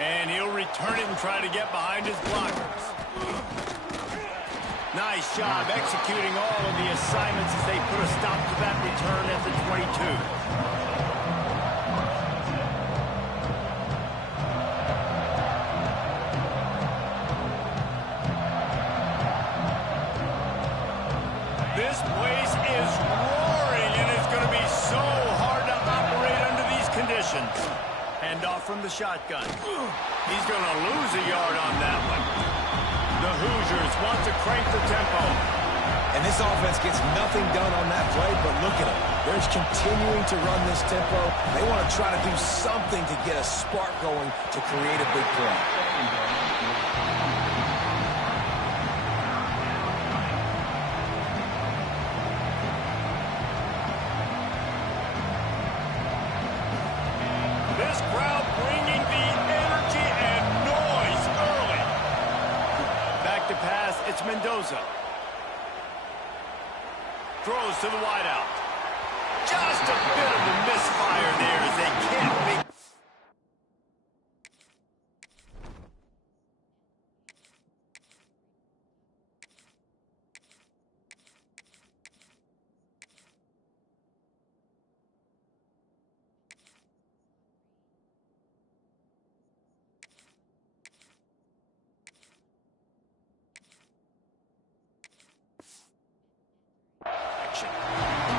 And he'll return it and try to get behind his blockers. Nice job executing all of the assignments as they put a stop to that return at the 22. This place is roaring, and it's going to be so hard to operate under these conditions. Hand off from the shotgun. He's going to lose a yard on that one. The Hoosiers want to crank the tempo. And this offense gets nothing done on that play, but look at them. They're continuing to run this tempo. They want to try to do something to get a spark going to create a big play. This crowd bringing the energy and noise early. Back to pass, it's Mendoza. Throws to the wideout. Just a bit of a misfire there as they can't make...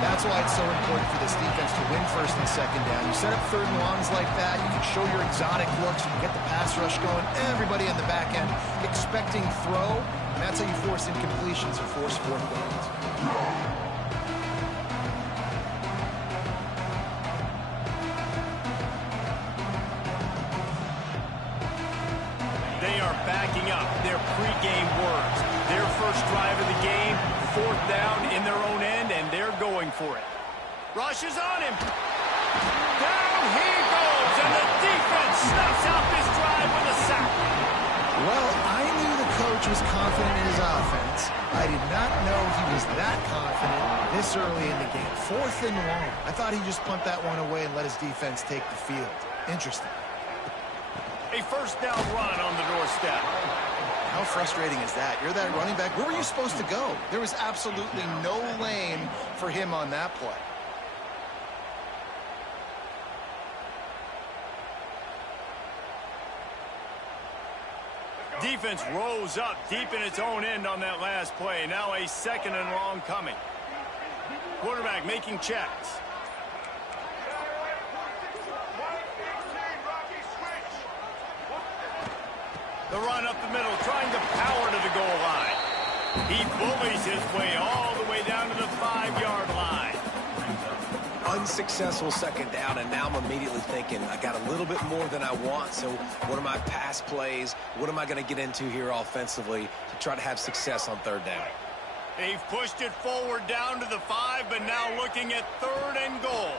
That's why it's so important for this defense to win first and second down. You set up third and longs like that, you can show your exotic looks, you can get the pass rush going, everybody on the back end expecting throw, and that's how you force incompletions or force fourth downs. They are backing up their pregame words. Their first drive of the game, 4th down in their own end, and they're going for it. Rush is on him. Down he goes, and the defense snuffs out this drive with a sack. Well, I knew the coach was confident in his offense. I did not know he was that confident this early in the game. 4th and long. I thought he'd just punt that one away and let his defense take the field. Interesting. A first down run on the doorstep. How frustrating is that? You're that running back. Where were you supposed to go? There was absolutely no lane for him on that play. Defense rose up deep in its own end on that last play. Now a 2nd and long coming. Quarterback making checks. The run up the middle, trying to power to the goal line. He bullies his way all the way down to the 5-yard line. Unsuccessful 2nd down, and now I'm immediately thinking, I got a little bit more than I want, so what are my pass plays? What am I going to get into here offensively to try to have success on 3rd down? They've pushed it forward down to the 5, but now looking at 3rd and goal.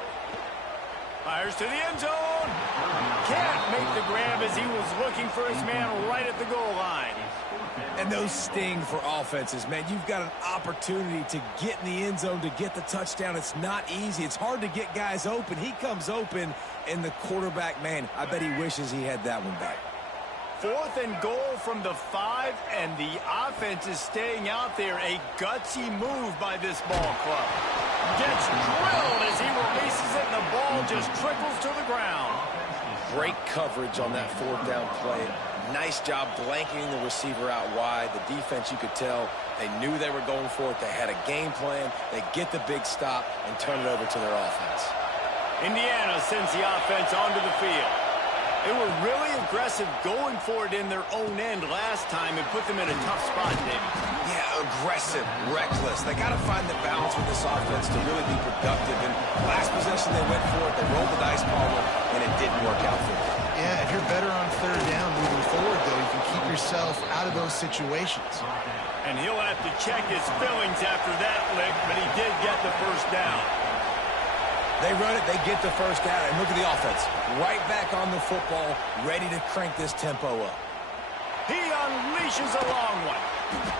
Fires to the end zone. Can't make the grab as he was looking for his man right at the goal line. And those sting for offenses, man. You've got an opportunity to get in the end zone, to get the touchdown. It's not easy. It's hard to get guys open. He comes open, and the quarterback, man, I bet he wishes he had that one back. 4th and goal from the 5, and the offense is staying out there. A gutsy move by this ball club. Gets drilled as he releases it, and the ball just trickles to the ground. great coverage on that fourth down play. Nice job blanketing the receiver out wide. The defense, you could tell, they knew they were going for it. They had a game plan. They get the big stop and turn it over to their offense. Indiana sends the offense onto the field. They were really aggressive going for it in their own end last time and put them in a tough spot, David. Yeah, aggressive, reckless. They got to find the balance with this offense to really be productive. And last possession they went for it, they rolled the dice, Palmer, and it didn't work out for them. Yeah, if you're better on third down moving forward, though, you can keep yourself out of those situations. And he'll have to check his feelings after that lick, but he did get the first down. They run it, they get the first down, and look at the offense. Right back on the football, ready to crank this tempo up. He unleashes a long one.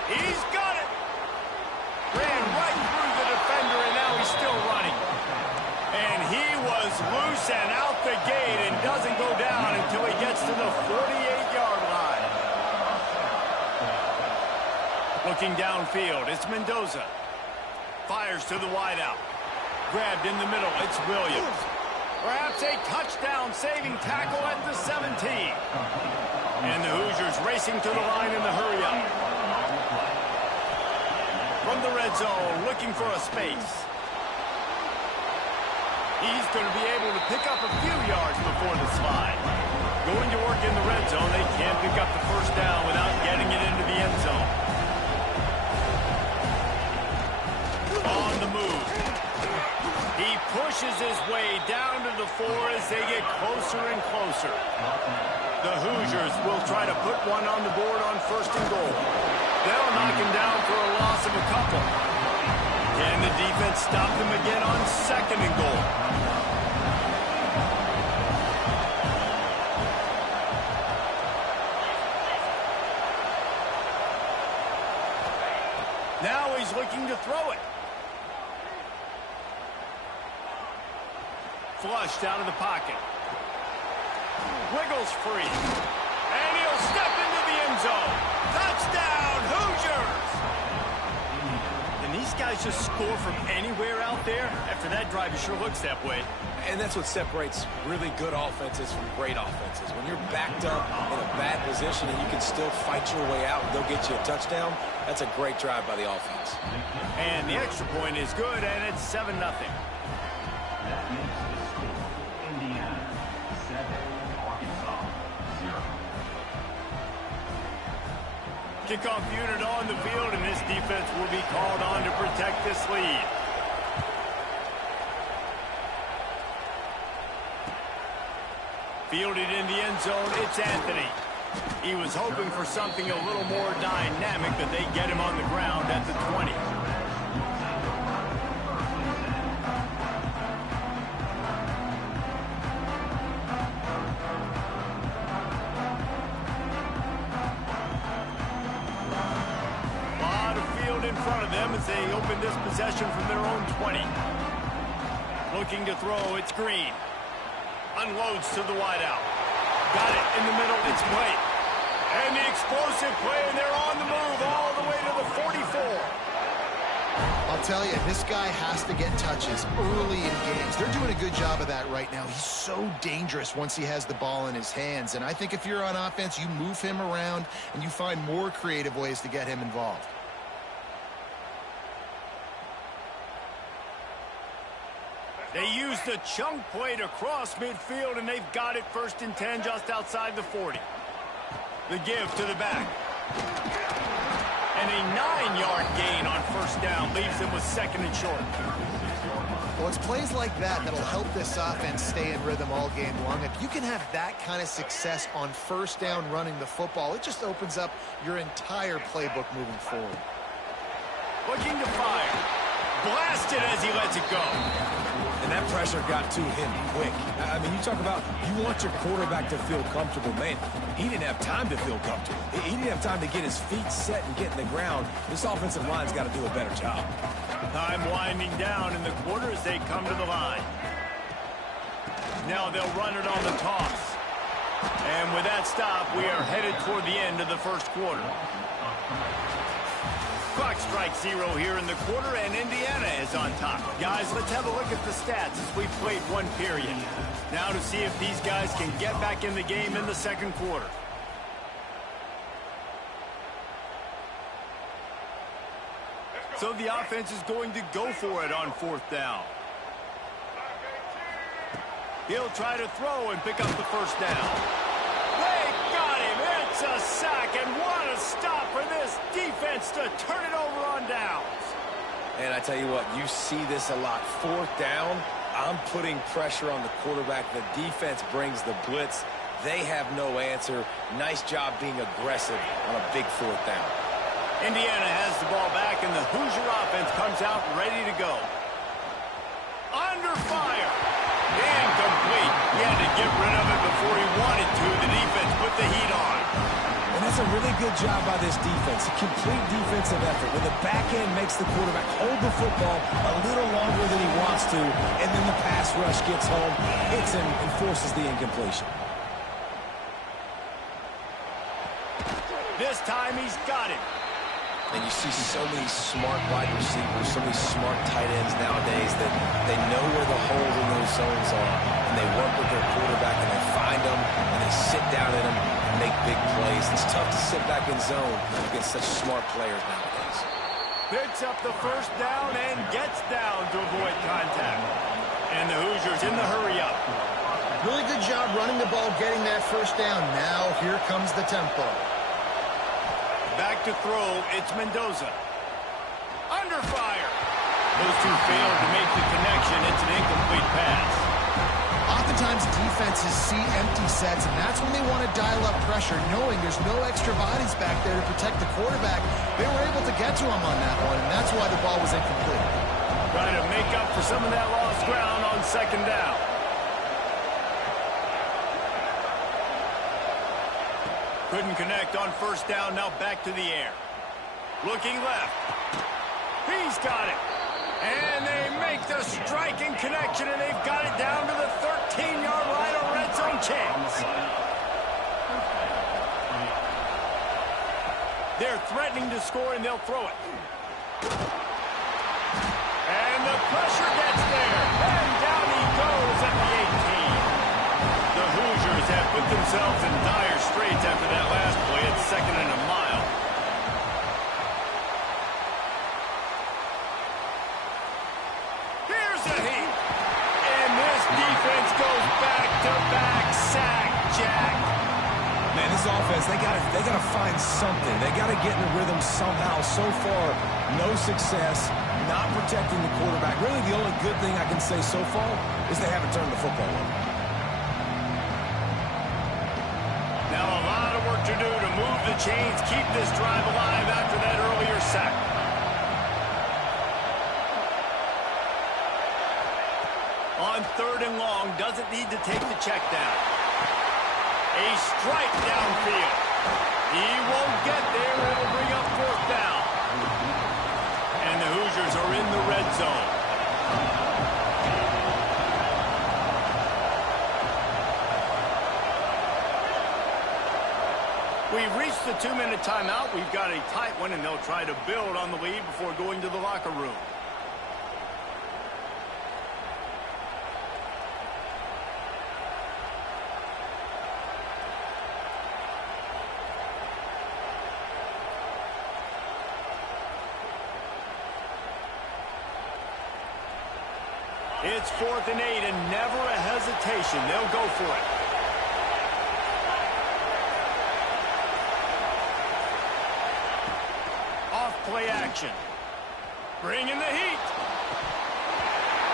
He's got it. Ran right through the defender, and now he's still running. And he was loose and out the gate and doesn't go down until he gets to the 48-yard line. Looking downfield, it's Mendoza. Fires to the wideout. Grabbed in the middle, it's Williams. Perhaps a touchdown-saving tackle at the 17. And the Hoosiers racing to the line in the hurry-up. From the red zone, looking for a space. He's going to be able to pick up a few yards before the slide. Going to work in the red zone, they can't pick up the first down without getting it into the end zone. On the move. He pushes his way down to the 4 as they get closer and closer. The Hoosiers will try to put one on the board on first and goal. They'll knock him down for a loss of a couple. Can the defense stop them again on second and goal? Now he's looking to throw it. Flushed out of the pocket. Wiggles free. And he'll step into the end zone. Touchdown, Hoosiers! And these guys just score from anywhere out there. After that drive, it sure looks that way. And that's what separates really good offenses from great offenses. When you're backed up in a bad position and you can still fight your way out and they'll get you a touchdown, that's a great drive by the offense. And the extra point is good, and it's 7-0. Kickoff unit on the field, and this defense will be called on to protect this lead. Fielded in the end zone, it's Anthony. He was hoping for something a little more dynamic, but they get him on the ground at the 20. In front of them as they open this possession from their own 20. Looking to throw, it's Green. Unloads to the wideout. Got it in the middle, it's Blake. And the explosive play, and they're on the move all the way to the 44. I'll tell you, this guy has to get touches early in games. They're doing a good job of that right now. He's so dangerous once he has the ball in his hands. And I think if you're on offense, you move him around and you find more creative ways to get him involved. They use the chunk play to cross midfield, and they've got it first and 10 just outside the 40. The give to the back. And a 9-yard gain on first down leaves them with second and short. Well, it's plays like that that'll help this offense stay in rhythm all game long. If you can have that kind of success on first down running the football, it just opens up your entire playbook moving forward. Looking to fire. Blasted as he lets it go. And that pressure got to him quick. I mean, you talk about you want your quarterback to feel comfortable. Man, he didn't have time to feel comfortable. He didn't have time to get his feet set and get in the ground. This offensive line's got to do a better job. Time winding down in the quarter as they come to the line. Now they'll run it on the toss. And with that stop, we are headed toward the end of the first quarter. Clock strikes 0 here in the quarter, and Indiana is on top. Guys, let's have a look at the stats as we've played one period. Now to see if these guys can get back in the game in the second quarter. So the offense is going to go for it on 4th down. He'll try to throw and pick up the first down. They got him. It's a sack, and what a stop for this defense to turn it over on downs. And I tell you what, you see this a lot. 4th down, I'm putting pressure on the quarterback. The defense brings the blitz. They have no answer. Nice job being aggressive on a big 4th down. Indiana has the ball back, and the Hoosier offense comes out ready to go. Under fire. Incomplete. He had to get rid of it before he wanted to. The defense put the heat on. And that's a really good job by this defense. A complete defensive effort. When the back end makes the quarterback hold the football a little longer than he wants to, and then the pass rush gets home, hits him, and forces the incompletion. This time he's got it. And you see so many smart wide receivers, so many smart tight ends nowadays that they know where the holes in those zones are, and they work with their quarterback, and they find them, and they sit down in them and make big plays. It's tough to sit back in zone against such smart players nowadays. Picks up the first down and gets down to avoid contact. And the Hoosiers in the hurry up. Really good job running the ball, getting that first down. Now here comes the tempo. Back to throw, it's Mendoza. Under fire. Those two failed to make the connection. It's an incomplete pass. Oftentimes defenses see empty sets, and that's when they want to dial up pressure, knowing there's no extra bodies back there to protect the quarterback. They were able to get to him on that one, and that's why the ball was incomplete. Trying to make up for some of that lost ground on 2nd down. Couldn't connect on 1st down, now back to the air. Looking left. He's got it. And they make the striking connection, and they've got it down to the 13-yard line, a red zone chance. They're threatening to score, and they'll throw it. And the pressure gets there. And down he goes at the 18. The Hoosiers have put themselves in dire straits after that last play. It's 2nd and a mile. Here's a heat. And this defense goes back-to-back sack, Jack. Man, this offense, they gotta find something. They gotta get in a rhythm somehow. So far, no success, not protecting the quarterback. Really, the only good thing I can say so far is they haven't turned the football over. Now a lot of work to do to move the chains, keep this drive alive after that earlier sack. On 3rd and long, doesn't need to take the check down. A strike downfield. He won't get there. It'll bring up 4th down. And the Hoosiers are in the red zone. We've reached the 2-minute timeout. We've got a tight one, and they'll try to build on the lead before going to the locker room. It's 4th and 8, and never a hesitation. They'll go for it. Play action. Bring in the heat.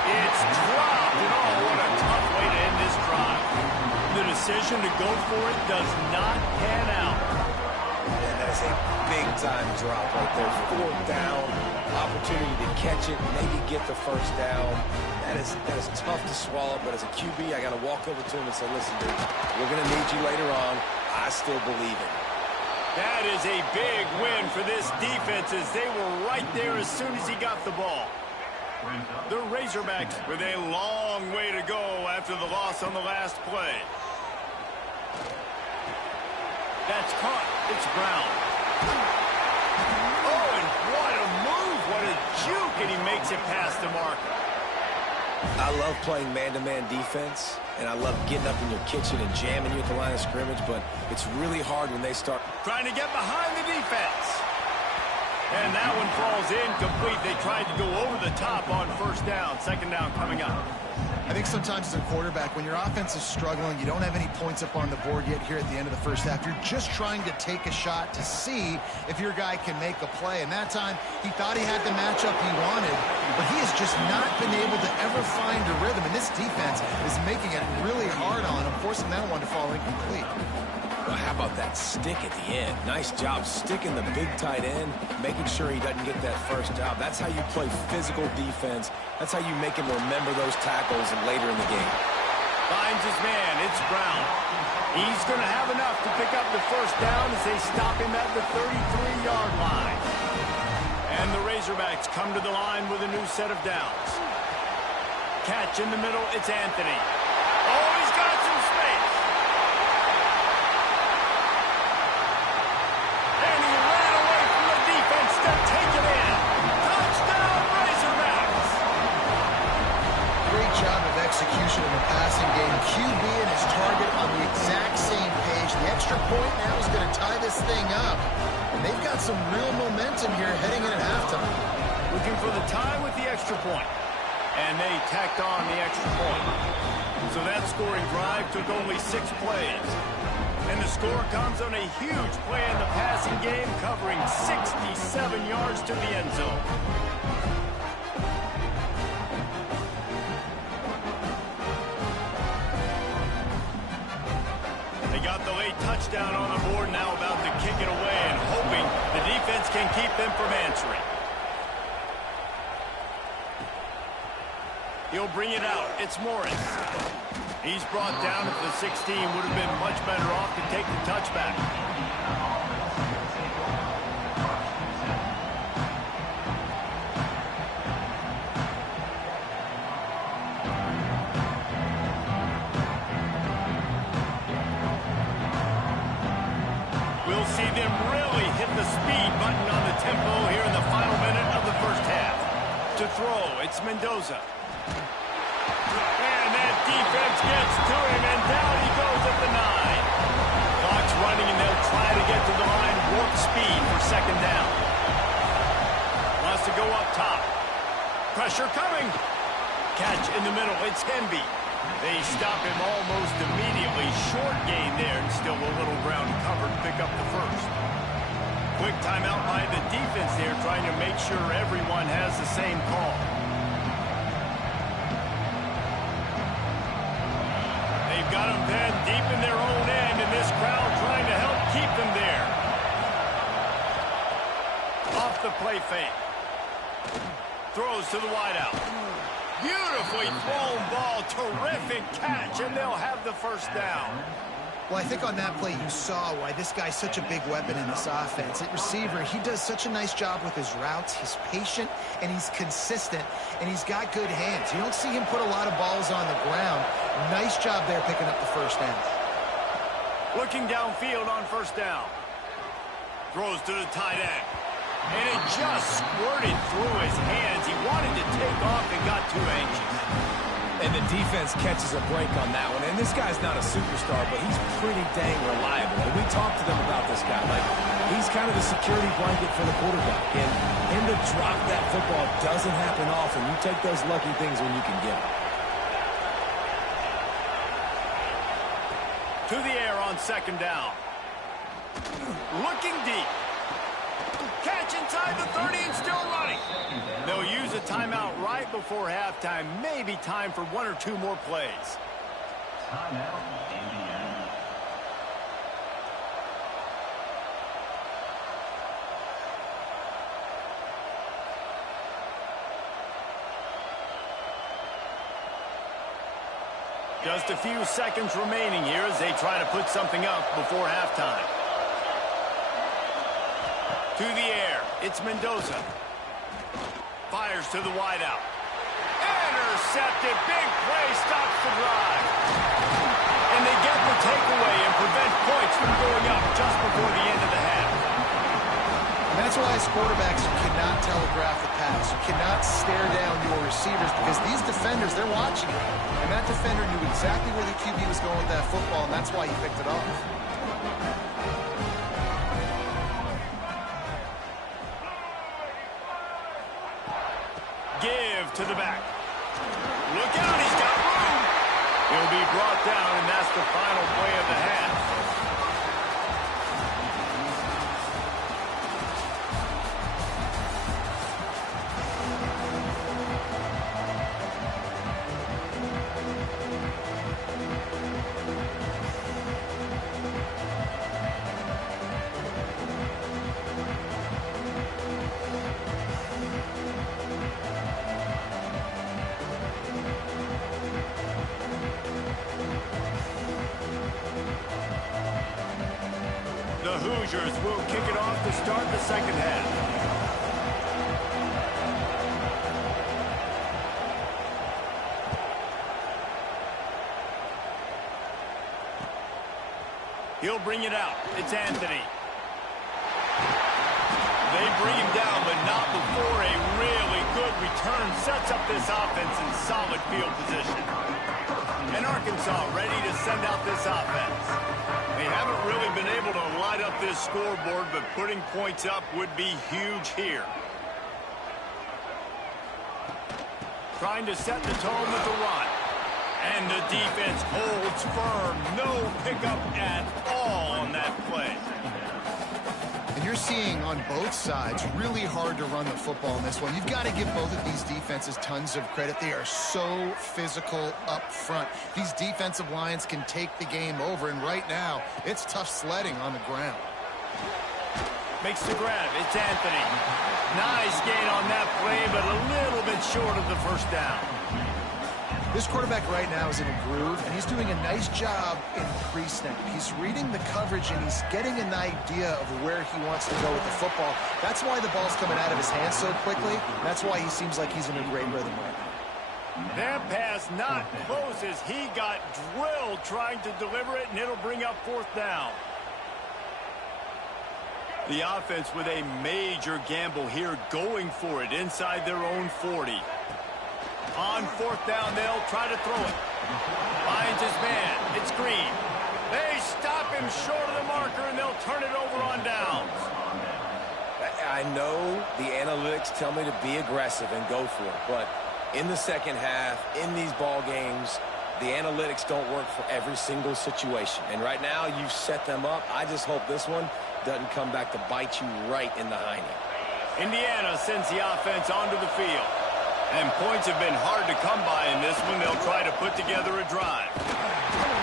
It's dropped, and oh, what a tough way to end this drive. The decision to go for it does not pan out. And that's a big-time drop right there. 4th down, opportunity to catch it, maybe get the first down. That is tough to swallow, but as a QB, I got to walk over to him and say, listen, dude, we're going to need you later on. I still believe it. That is a big win for this defense, as they were right there as soon as he got the ball. The Razorbacks with a long way to go after the loss on the last play. That's caught. It's Brown. Oh, and what a juke, and he makes it past the marker. I love playing man-to-man defense, and I love getting up in your kitchen and jamming you at the line of scrimmage, but it's really hard when they start trying to get behind the defense. And that one falls incomplete. They tried to go over the top on first down. Second down coming up. I think sometimes as a quarterback, when your offense is struggling, you don't have any points up on the board yet here at the end of the first half. You're just trying to take a shot to see if your guy can make a play. And that time, he thought he had the matchup he wanted, but he has just not been able to ever find a rhythm. And this defense is making it really hard on him, forcing that one to fall incomplete. Well, how about that stick at the end? Nice job sticking the big tight end, making sure he doesn't get that first down. That's how you play physical defense. That's how you make him remember those tackles and later in the game. Finds his man. It's Brown. He's going to have enough to pick up the first down as they stop him at the 33-yard line. And the Razorbacks come to the line with a new set of downs. Catch in the middle. It's Anthony. Oh, he's got some space. And he ran away from the defense to take it in. Touchdown, Razorbacks. Great job of execution in the passing game. QB and his target on the exact same page. The extra point now is going to tie this thing up. And they've got some real momentum here heading in at halftime. Looking for the tie with the extra point. And they tacked on the extra point. So that scoring drive took only 6 plays. And the score comes on a huge play in the passing game, covering 67 yards to the end zone. They got the late touchdown on the board, now about to kick it away and hoping the defense can keep them from answering. He'll bring it out. It's Morris. He's brought down at the 16. Would have been much better off to take the touchback. We'll see them really hit the speed button on the tempo here in the final minute of the first half. To throw, it's Mendoza. And that defense gets to him, and down he goes at the 9. Clock's running, and they'll try to get to the line, warp speed for second down. Wants to go up top. Pressure coming. Catch in the middle. It's Henby. They stop him almost immediately. Short gain there, and still a little ground covered. Pick up the first. Quick timeout by the defense there, trying to make sure everyone has the same call. They've got them then deep in their own end, and this crowd trying to help keep them there. Off the play fake. Throws to the wideout. Beautifully thrown ball. Terrific catch, and they'll have the first down. Well, I think on that play you saw why this guy's such a big weapon in this offense. At receiver, he does such a nice job with his routes. He's patient, and he's consistent, and he's got good hands. You don't see him put a lot of balls on the ground. Nice job there picking up the first down. Looking downfield on first down. Throws to the tight end. And it just squirted through his hands. He wanted to take off and got too anxious. And the defense catches a break on that one. And this guy's not a superstar, but he's pretty dang reliable. And we talked to them about this guy. Like, he's kind of the security blanket for the quarterback. And him to drop that football doesn't happen often. You take those lucky things when you can get them. To the air on second down. Looking deep. Catch inside the 30 and still running. They'll use a timeout right before halftime. Maybe time for 1 or 2 more plays. Timeout, Indiana. Just a few seconds remaining here as they try to put something up before halftime. To the air, it's Mendoza. Fires to the wideout. Intercepted, big play, stops the drive. And they get the takeaway and prevent points from going up just before the end of the half. And that's why as quarterbacks, you cannot telegraph the pass. You cannot stare down your receivers because these defenders, they're watching it. And that defender knew exactly where the QB was going with that football, and that's why he picked it off. Give to the back. Look out, he's got room. He'll be brought down, and that's the final play of the half. The Hoosiers will kick it off to start the second half. He'll bring it out. It's Anthony. They bring him down, but not before a really good return sets up this offense in solid field position. And Arkansas ready to send out this offense. They haven't really been able to light up this scoreboard, but putting points up would be huge here. Trying to set the tone with the run. And the defense holds firm. No pickup at all on that play. And you're seeing on both sides really hard to run the football in this one. You've got to give both of these defenses tons of credit. They are so physical up front. These defensive lines can take the game over, and right now it's tough sledding on the ground. Makes the grab. It's Anthony. Nice gain on that play, but a little bit short of the first down. This quarterback right now is in a groove, and he's doing a nice job in pre-snap. He's reading the coverage, and he's getting an idea of where he wants to go with the football. That's why the ball's coming out of his hands so quickly. That's why he seems like he's in a great rhythm right now. That pass not close as he got drilled trying to deliver it, and it'll bring up fourth down. The offense with a major gamble here, going for it inside their own 40. On fourth down, they'll try to throw it. Finds his man. It's Green. They stop him short of the marker, and they'll turn it over on downs. I know the analytics tell me to be aggressive and go for it, but in the second half, in these ball games, the analytics don't work for every single situation. And right now, you've set them up. I just hope this one doesn't come back to bite you right in the hiney. Indiana sends the offense onto the field. And points have been hard to come by in this one. They'll try to put together a drive.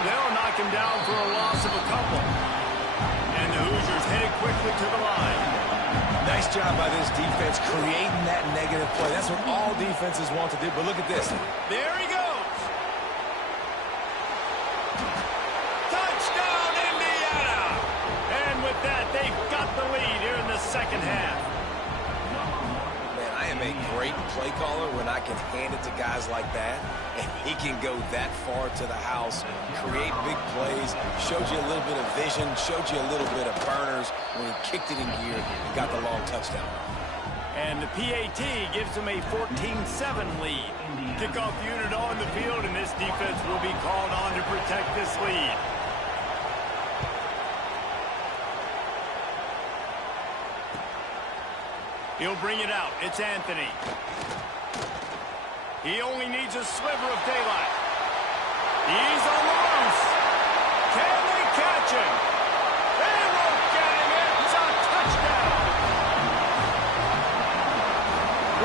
They'll knock him down for a loss of a couple. And the Hoosiers headed quickly to the line. Nice job by this defense creating that negative play. That's what all defenses want to do. But look at this. There he goes. Touchdown, Indiana. And with that, they've got the lead here in the second half. I am a great play caller when I can hand it to guys like that, and he can go that far to the house, create big plays, showed you a little bit of vision, showed you a little bit of burners when he kicked it in gear and got the long touchdown. And the PAT gives them a 14-7 lead. Kickoff unit on the field, and this defense will be called on to protect this lead. He'll bring it out. It's Anthony. He only needs a sliver of daylight. He's on the loose. Can they catch him? They won't get him. It's a touchdown.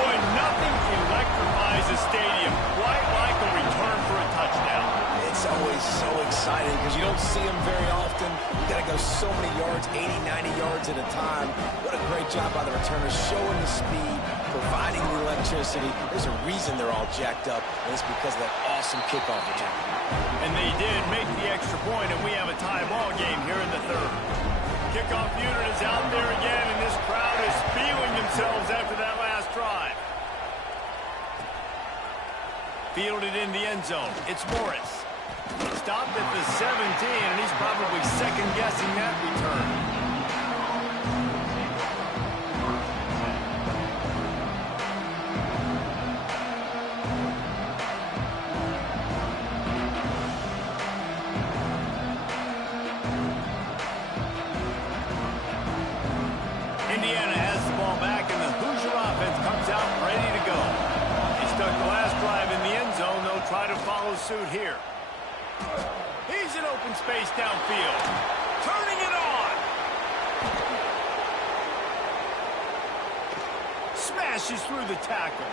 Boy, nothing electrifies a stadium quite like a return for a touchdown. It's always so exciting because you don't see them very often. You got to go so many yards, 80, 90 yards at a time. What a great job by the returners, showing the speed, providing the electricity. There's a reason they're all jacked up, and it's because of that awesome kickoff return. And they did make the extra point, and we have a tie ball game here in the third. Kickoff unit is out there again, and this crowd is feeling themselves after that last drive. Fielded in the end zone. It's Morris. Stopped at the 17, and he's probably second-guessing that return. pursuit here. He's in open space downfield. Turning it on. Smashes through the tackle.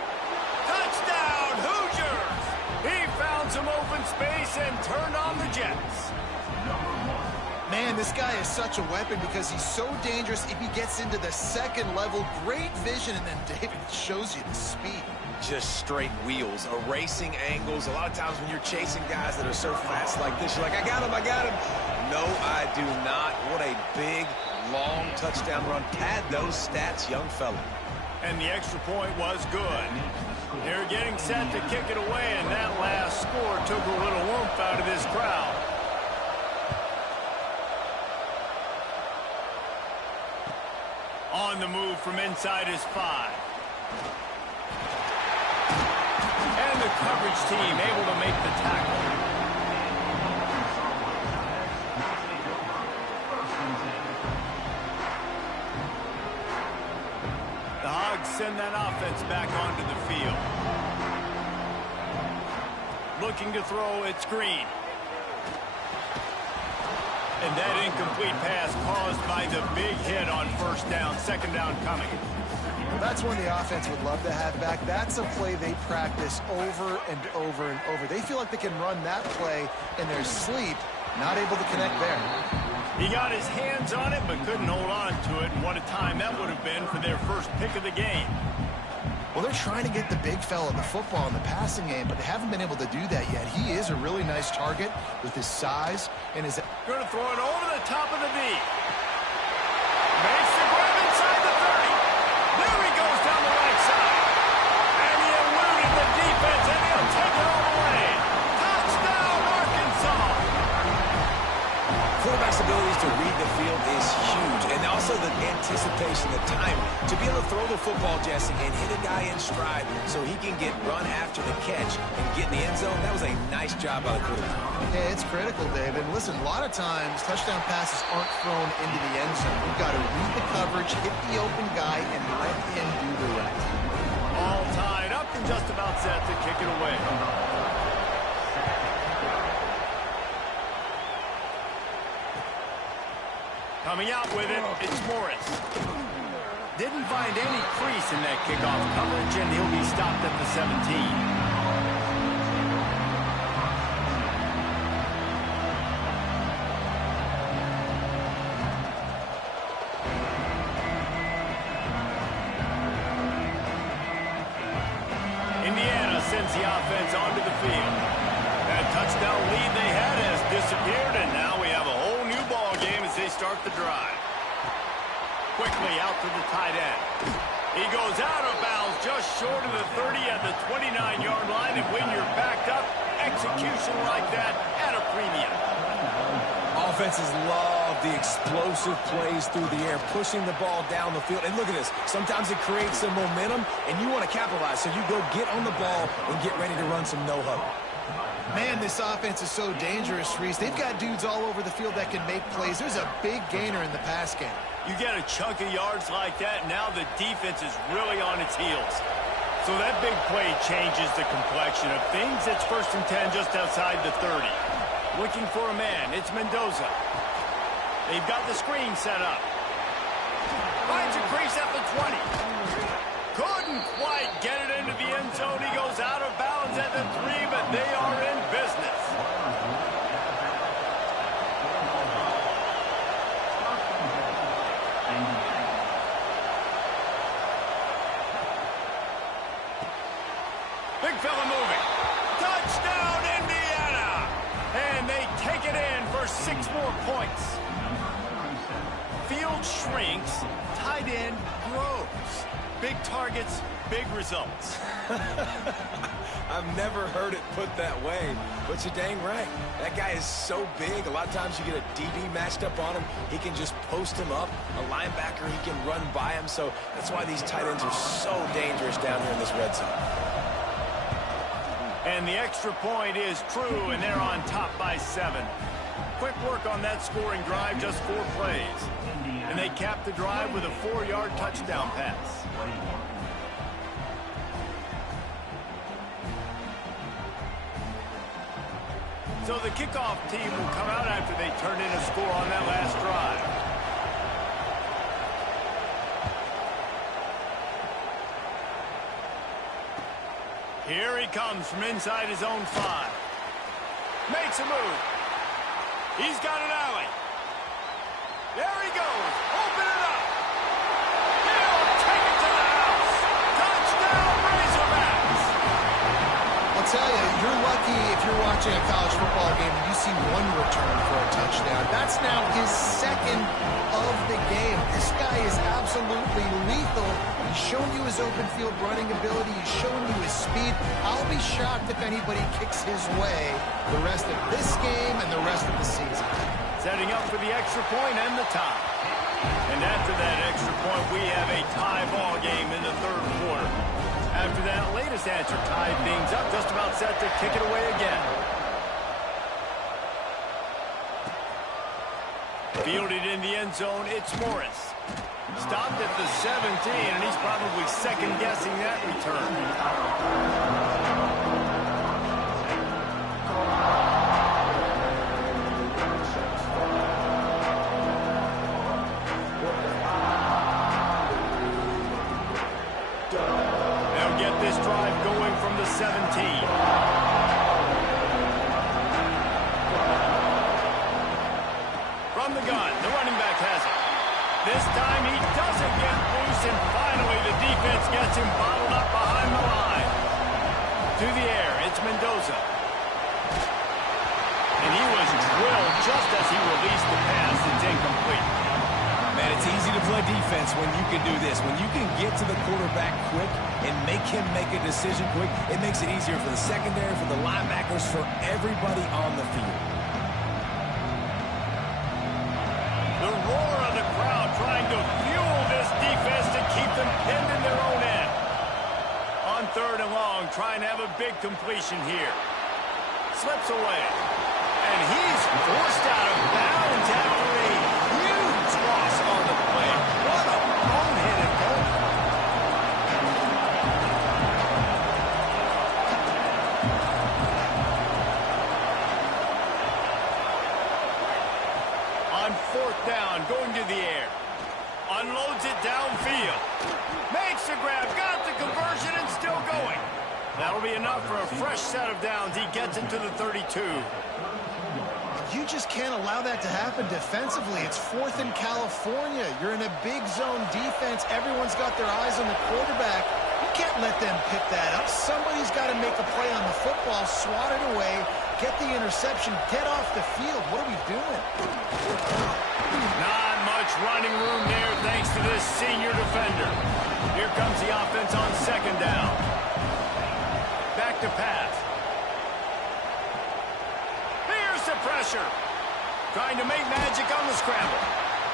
Touchdown, Hoosiers! He found some open space and turned on the Jets. Man, this guy is such a weapon because he's so dangerous if he gets into the second level. Great vision, and then David shows you the speed. Just straight wheels, erasing angles. A lot of times when you're chasing guys that are so fast like this, you're like, I got him, I got him. No, I do not. What a big, long touchdown run. Pad those stats, young fella. And the extra point was good. They're getting set to kick it away, and that last score took a little oomph out of this crowd. On the move from inside his 5. And the coverage team able to make the tackle. The Hogs send that offense back onto the field. Looking to throw, it's Green. And that incomplete pass caused by the big hit on first down, second down coming. Well, that's one the offense would love to have back. That's a play they practice over and over and over. They feel like they can run that play in their sleep, not able to connect there. He got his hands on it, but couldn't hold on to it. And what a time that would have been for their first pick of the game. Well, they're trying to get the big fella the football in the passing game, but they haven't been able to do that yet. He is a really nice target with his size and his... Going to throw it over the top of the V. Makes the grab inside the 30. There he goes down the right side. And he eluded the defense, and he'll take it all the way. Touchdown, Arkansas. Quarterback's abilities to read the field is huge, and also the anticipation, the time to be able to throw the football, Jesse, and hit a guy in stride so he can get run after the catch and get in the end zone. That was a nice job by the quarterback. Yeah, it's critical, David. Listen, a lot of times touchdown passes aren't thrown into the end zone. You've got to read the coverage, hit the open guy, and let him do the rest. All tied up and just about set to kick it away. Coming out with it, it's Morris. Didn't find any crease in that kickoff coverage, and he'll be stopped at the 17. Indiana sends the offense onto the field. That touchdown lead they had has disappeared, and now we have a whole new ball game as they start the drive. Quickly out to the tight end. He goes out of bounds just short of the 30 at the 29-yard line, and when you're backed up, execution like that at a premium. Offenses love the explosive plays through the air, pushing the ball down the field. And look at this. Sometimes it creates some momentum, and you want to capitalize. So you go get on the ball and get ready to run some no-huddle. Man, this offense is so dangerous, Reese. They've got dudes all over the field that can make plays. There's a big gainer in the pass game. You get a chunk of yards like that, now the defense is really on its heels. So that big play changes the complexion of things. It's 1st and 10 just outside the 30. Looking for a man. It's Mendoza. They've got the screen set up. Finds a crease at the 20. Couldn't quite get it into the end zone. He goes out of bounds at the 3, but they are in business. Big fella moving. Touchdown, Indiana! And they take it in for 6 more points. Field shrinks, tight end grows. Big targets, big results. I've never heard it put that way, but you're dang right. That guy is so big. A lot of times you get a DB matched up on him. He can just post him up. A linebacker, he can run by him. So that's why these tight ends are so dangerous down here in this red zone. And the extra point is true, and they're on top by 7. Quick work on that scoring drive, just 4 plays. And they cap the drive with a 4-yard touchdown pass. So the kickoff team will come out after they turn in a score on that last drive. Here he comes from inside his own 5. Makes a move. He's got an alley. There he goes. Open it up. He'll take it to the house. Touchdown, Razorbacks. I'll tell you, you're lucky if you're watching a college football game and you see one return for a touchdown. That's now his second of the game. This guy is absolutely lethal. He's shown you his open field running ability. He's shown you his speed. I'll be shocked if anybody kicks his way the rest of this game and the rest of the season. Setting up for the extra point and the tie. And after that extra point, we have a tie ball game in the third quarter. After that latest answer tied things up, just about set to kick it away again. Fielded in the end zone, it's Morris. Stopped at the 17, and he's probably second-guessing that return. They'll get this drive going from the 17. From the gun, the running back has it. This time he doesn't get loose, and finally the defense gets him bottled up behind the line. To the air, it's Mendoza. And he was drilled just as he released the pass. It's incomplete. Man, it's easy to play defense when you can do this. When you can get to the quarterback quick and make him make a decision quick, it makes it easier for the secondary, for the linebackers, for everybody on the field. The roar of the crowd trying to fuel this defense to keep them pinned in their own end. On 3rd and long, trying to have a big completion here. Slips away. And he's forced out of bounds after a huge loss on the play. What a boneheaded moment. On 4th down, going to the air. Unloads it downfield. Makes the grab, got the conversion, and still going. That'll be enough for a fresh set of downs. He gets into the 32. You just can't allow that to happen defensively. It's 4th in California. You're in a big zone defense. Everyone's got their eyes on the quarterback. You can't let them pick that up. Somebody's got to make a play on the football, swat it away, get the interception, get off the field. What are we doing? Not much running room there thanks to this senior defender. Here comes the offense on 2nd down. Back to pass. Here's the pressure. Trying to make magic on the scramble.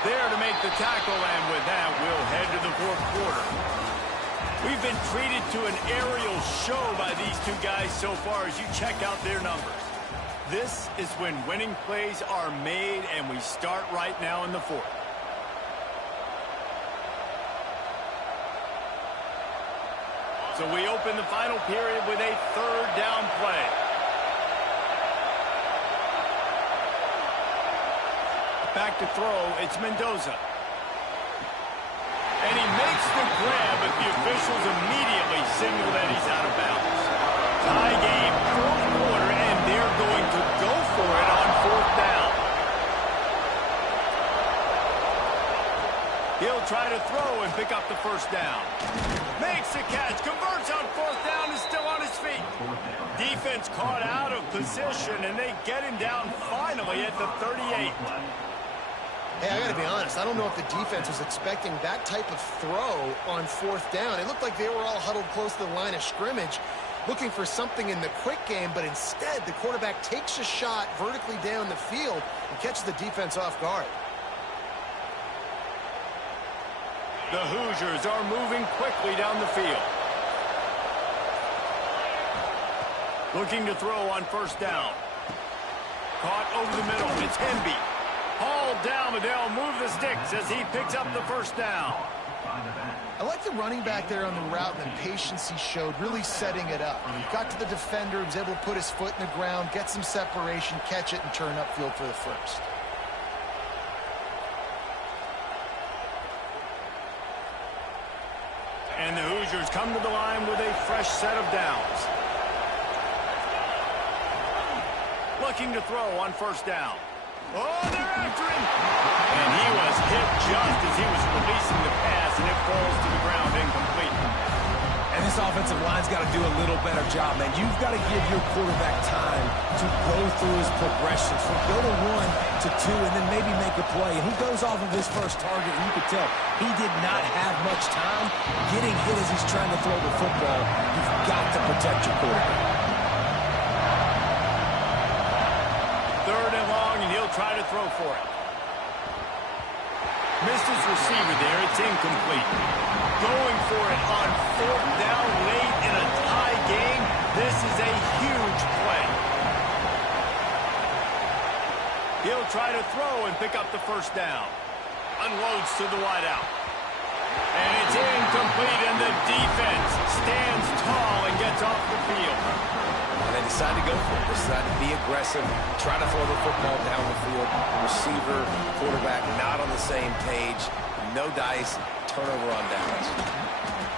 There to make the tackle, and with that, we'll head to the 4th quarter. We've been treated to an aerial show by these two guys so far as you check out their numbers. This is when winning plays are made, and we start right now in the 4th. So we open the final period with a 3rd down play. Back to throw, it's Mendoza. And he makes the grab, but the officials immediately signal that he's out of bounds. Tie game, 4th quarter, and they're going to go for it on 4th down. He'll try to throw and pick up the 1st down. Makes the catch, converts on 4th down, is still on his feet. Defense caught out of position, and they get him down finally at the 38. Hey, I got to be honest. I don't know if the defense was expecting that type of throw on 4th down. It looked like they were all huddled close to the line of scrimmage, looking for something in the quick game, but instead the quarterback takes a shot vertically down the field and catches the defense off guard. The Hoosiers are moving quickly down the field. Looking to throw on 1st down. Caught over the middle. It's Hemby. Hauled down, but they'll move the sticks as he picks up the 1st down. I like the running back there on the route and the patience he showed, really setting it up. He got to the defender, was able to put his foot in the ground, get some separation, catch it, and turn upfield for the first. And the Hoosiers come to the line with a fresh set of downs. Looking to throw on first down. Oh, they're after him! And he was hit just as he was releasing the pass, and it falls to the ground incomplete. And this offensive line's got to do a little better job, man. You've got to give your quarterback time to go through his progressions. From go to 1 to 2, and then maybe make a play. And he goes off of his first target, and you could tell he did not have much time getting hit as he's trying to throw the football. You've got to protect your quarterback. Third and long, and he'll try to throw for it. Missed his receiver there. It's incomplete. Going for it on fourth down late in a tie game. This is a huge play. He'll try to throw and pick up the first down. Unloads to the wideout. And it's incomplete, and the defense stands tall and gets off the field. And they decide to go for it. They decide to be aggressive, try to throw the football down the field. Receiver, quarterback, not on the same page. No dice, turnover on downs.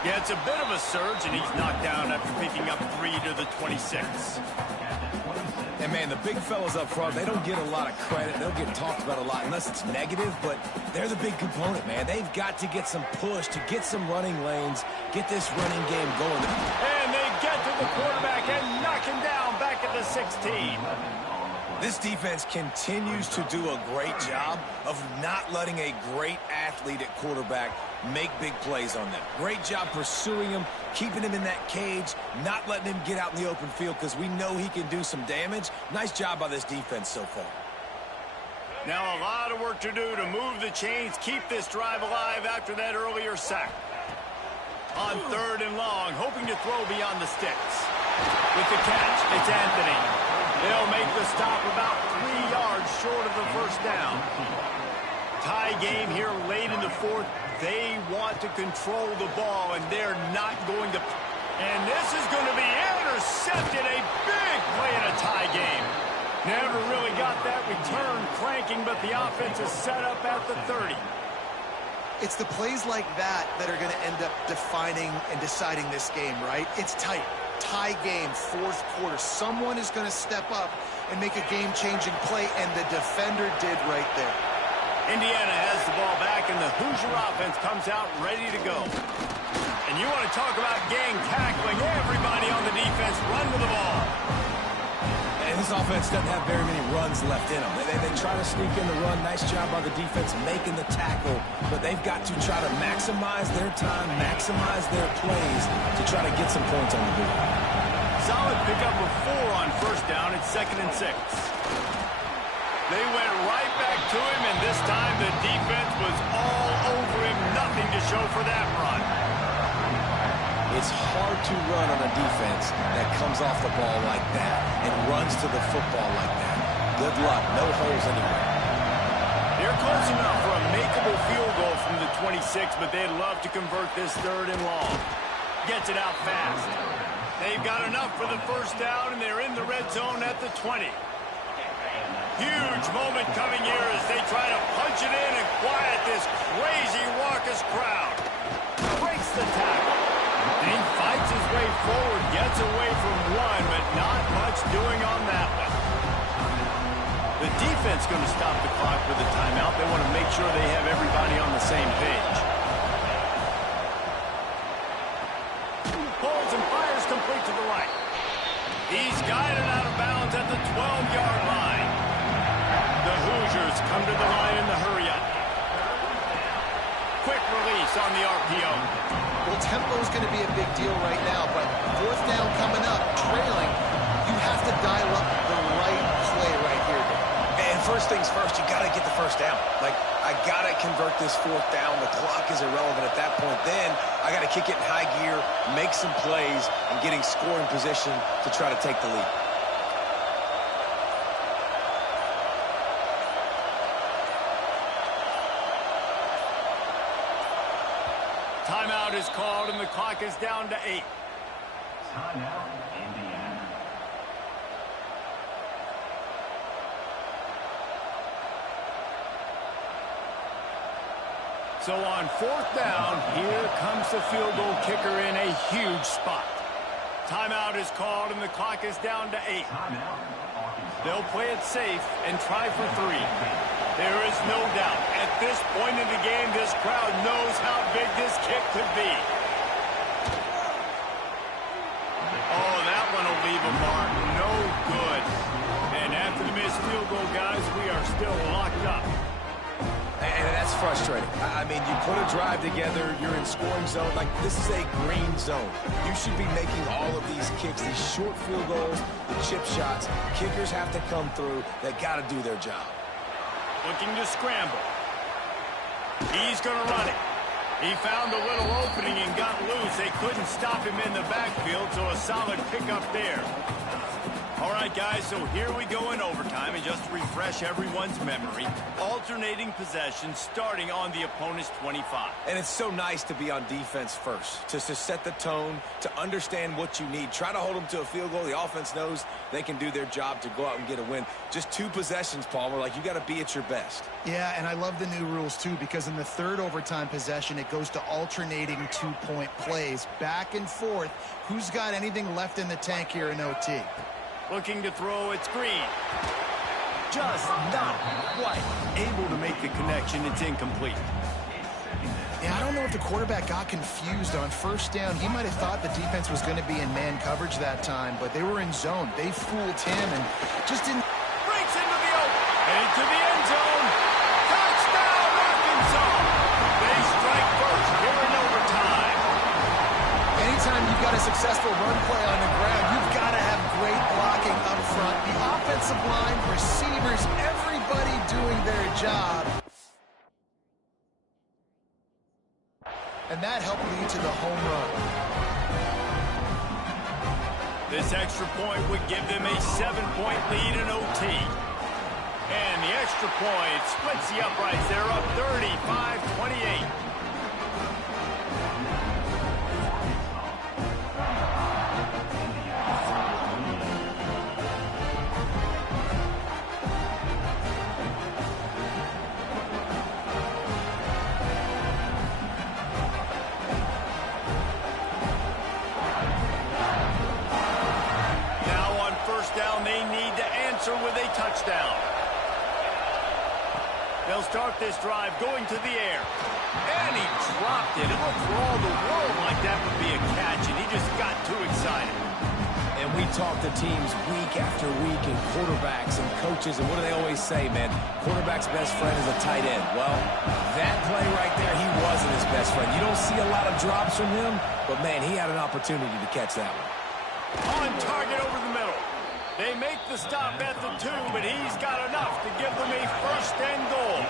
Yeah, it's a bit of a surge, and he's knocked down after picking up 3 to the 26. And, man, the big fellas up front, they don't get a lot of credit. They'll get talked about a lot unless it's negative, but they're the big component, man. They've got to get some push, to get some running lanes, get this running game going. And they get to the quarterback and knock him down back at the 16. This defense continues to do a great job of not letting a great athlete at quarterback make big plays on them. Great job pursuing him, keeping him in that cage, not letting him get out in the open field because we know he can do some damage. Nice job by this defense so far. Now a lot of work to do to move the chains, keep this drive alive after that earlier sack. On third and long, hoping to throw beyond the sticks. With the catch, it's Anthony. They'll make the stop about 3 yards short of the first down. Tie game here late in the fourth. They want to control the ball, and they're not going to. And this is going to be intercepted. A big play in a tie game. Never really got that return cranking, but the offense is set up at the 30. It's the plays like that that are going to end up defining and deciding this game, right? It's tight. Tie game, fourth quarter. Someone is going to step up and make a game-changing play, and the defender did right there. Indiana has the ball back, and the Hoosier offense comes out ready to go. And you want to talk about gang tackling. Everybody on the defense run to the ball. And this offense doesn't have very many runs left in them. They try to sneak in the run. Nice job by the defense making the tackle. But they've got to try to maximize their time, maximize their plays to try to get some points on the board. Solid pickup of 4 on first down. It's 2nd and 6. They went right back to him, and this time the defense was all over him. Nothing to show for that run. It's hard to run on a defense that comes off the ball like that and runs to the football like that. Good luck. No holes anywhere. They're close enough for a makeable field goal from the 26, but they'd love to convert this 3rd and long. Gets it out fast. They've got enough for the first down, and they're in the red zone at the 20. Huge moment coming here as they try to punch it in and quiet this crazy, raucous crowd. Breaks the tackle. And he fights his way forward, gets away from one, but not much doing on that one. The defense going to stop the clock with a timeout. They want to make sure they have everybody on the same page. Pulls and fires complete to the right. He's guided out of bounds at the 12-yard line. The Hoosiers come to the line in the hurry-up. Quick release on the RPO. Well, tempo is going to be a big deal right now, but fourth down coming up, trailing, you have to dial up the right play right here. And first things first, you got to get the first down. Like, I got to convert this fourth down. The clock is irrelevant at that point. Then I got to kick it in high gear, make some plays, and getting scoring position to try to take the lead. Timeout is called, and the clock is down to 8. Timeout, Indiana. So on 4th down, here comes the field goal kicker in a huge spot. Timeout is called, and the clock is down to 8. They'll play it safe and try for 3. There is no doubt, at this point in the game, this crowd knows how big this kick could be. Oh, that one will leave a mark. No good. And after the missed field goal, guys, we are still locked up. And that's frustrating. I mean, you put a drive together, you're in scoring zone. Like, this is a green zone. You should be making all of these kicks, these short field goals, the chip shots. Kickers have to come through. They got to do their job. Looking to scramble. He's going to run it. He found a little opening and got loose. They couldn't stop him in the backfield, so a solid pickup there. All right, guys, so here we go in overtime, and just to refresh everyone's memory, alternating possession starting on the opponent's 25. And it's so nice to be on defense first, to set the tone, to understand what you need. Try to hold them to a field goal. The offense knows they can do their job to go out and get a win. Just 2 possessions, Palmer. Like, you got to be at your best. Yeah, and I love the new rules, too, because in the 3rd overtime possession, it goes to alternating 2-point plays, back and forth. Who's got anything left in the tank here in OT? Looking to throw, it's Green. Just not quite able to make the connection. It's incomplete. Yeah, I don't know if the quarterback got confused on 1st down. He might have thought the defense was going to be in man coverage that time, but they were in zone. They fooled him and just didn't... Breaks into the open. Headed to the end zone. Touchdown, Arkansas. They strike first here in overtime. Anytime you've got a successful run play on the ground, you've got to have great blocking up front. The offensive line, receivers, everybody doing their job. And that helped lead to the home run. This extra point would give them a 7-point lead in OT. And the extra point splits the uprights. They're up 35-28. They need to answer with a touchdown. They'll start this drive going to the air. And he dropped it. It looked for all the world like that would be a catch, and he just got too excited. And we talk to teams week after week, and quarterbacks and coaches, and what do they always say, man? Quarterback's best friend is a tight end. Well, that play right there, he wasn't his best friend. You don't see a lot of drops from him, but, man, he had an opportunity to catch that one. On target over the middle. They make the stop at the 2, but he's got enough to give them a 1st and goal.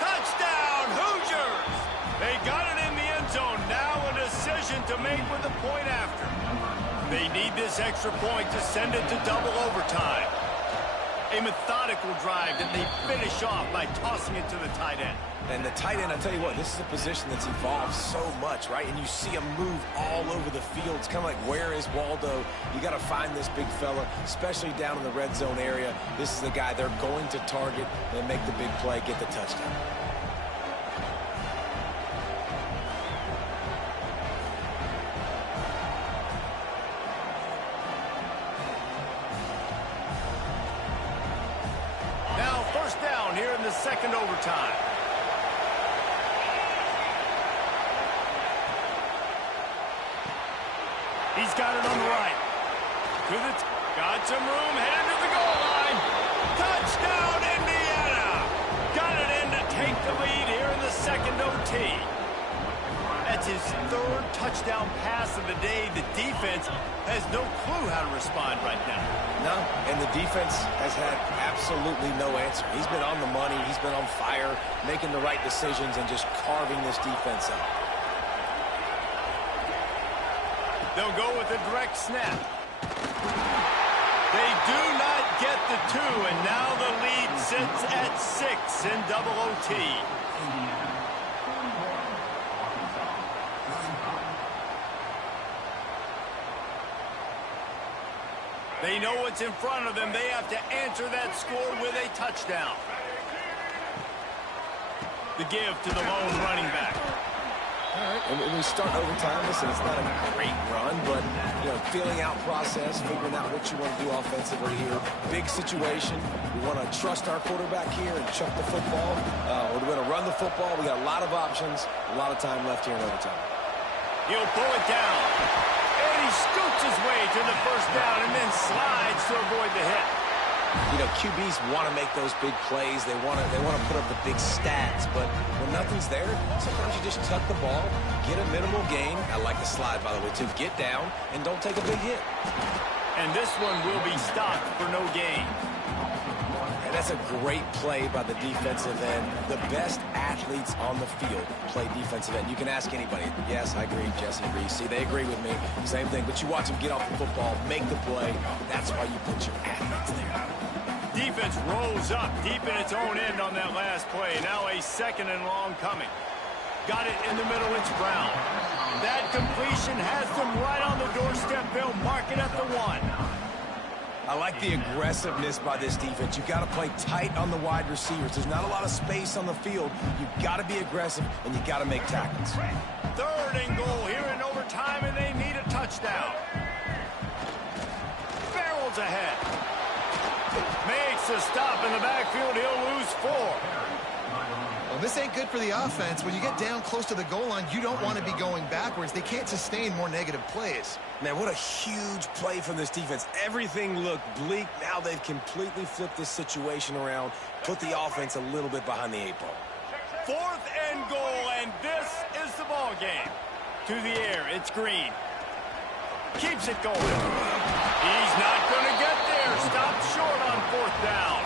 Touchdown, Hoosiers! They got it in the end zone. Now a decision to make with a point after. They need this extra point to send it to double overtime. A methodical drive that they finish off by tossing it to the tight end. And the tight end, I tell you what, this is a position that's evolved so much, right? And you see him move all over the field. It's kind of like, where is Waldo? You got to find this big fella, especially down in the red zone area. This is the guy they're going to target and make the big play, get the touchdown. Now 1st down here in the 2nd overtime. He's got it on the right. Got some room, headed to the goal line. Touchdown, Indiana! Got it in to take the lead here in the 2nd OT. That's his 3rd touchdown pass of the day. The defense has no clue how to respond right now. No, and the defense has had absolutely no answer. He's been on the money. He's been on fire, making the right decisions and just carving this defense up. They'll go with a direct snap. They do not get the 2, and now the lead sits at 6 in double OT. They know what's in front of them. They have to answer that score with a touchdown. The give to the lone running back. All right, and when we start overtime, listen, it's not a great run, but, feeling out process, figuring out what you want to do offensively here. Big situation. We want to trust our quarterback here and chuck the football. We're going to run the football. We got a lot of options, a lot of time left here in overtime. He'll pull it down. And he scoots his way to the first down and then slides to avoid the hit. QBs want to make those big plays. They want to put up the big stats, but when nothing's there, sometimes you just tuck the ball, get a minimal gain. I like the slide, by the way, too. Get down and don't take a big hit. And this one will be stopped for no gain. And that's a great play by the defensive end. The best athletes on the field play defensive end. You can ask anybody. Yes, I agree, Jesse agrees. See, they agree with me. Same thing, but you watch them get off the football, make the play. That's why you put your athletes there. Defense rolls up deep in its own end on that last play. Now a 2nd and long coming. Got it in the middle. It's Brown. That completion has them right on the doorstep. They'll mark it at the 1. I like the aggressiveness by this defense. You got to play tight on the wide receivers. There's not a lot of space on the field. You got to be aggressive, and you got to make tackles. 3rd and goal here in overtime, and they need a touchdown. Farrell's ahead. Makes a stop in the backfield. He'll lose 4. Well, this ain't good for the offense. When you get down close to the goal line, you don't want to be going backwards. They can't sustain more negative plays. Man, what a huge play from this defense. Everything looked bleak. Now they've completely flipped this situation around, put the offense a little bit behind the 8 ball. 4th and goal, and this is the ball game. To the air, it's Green. Keeps it going. He's not going to get there. Stopped short on 4th down.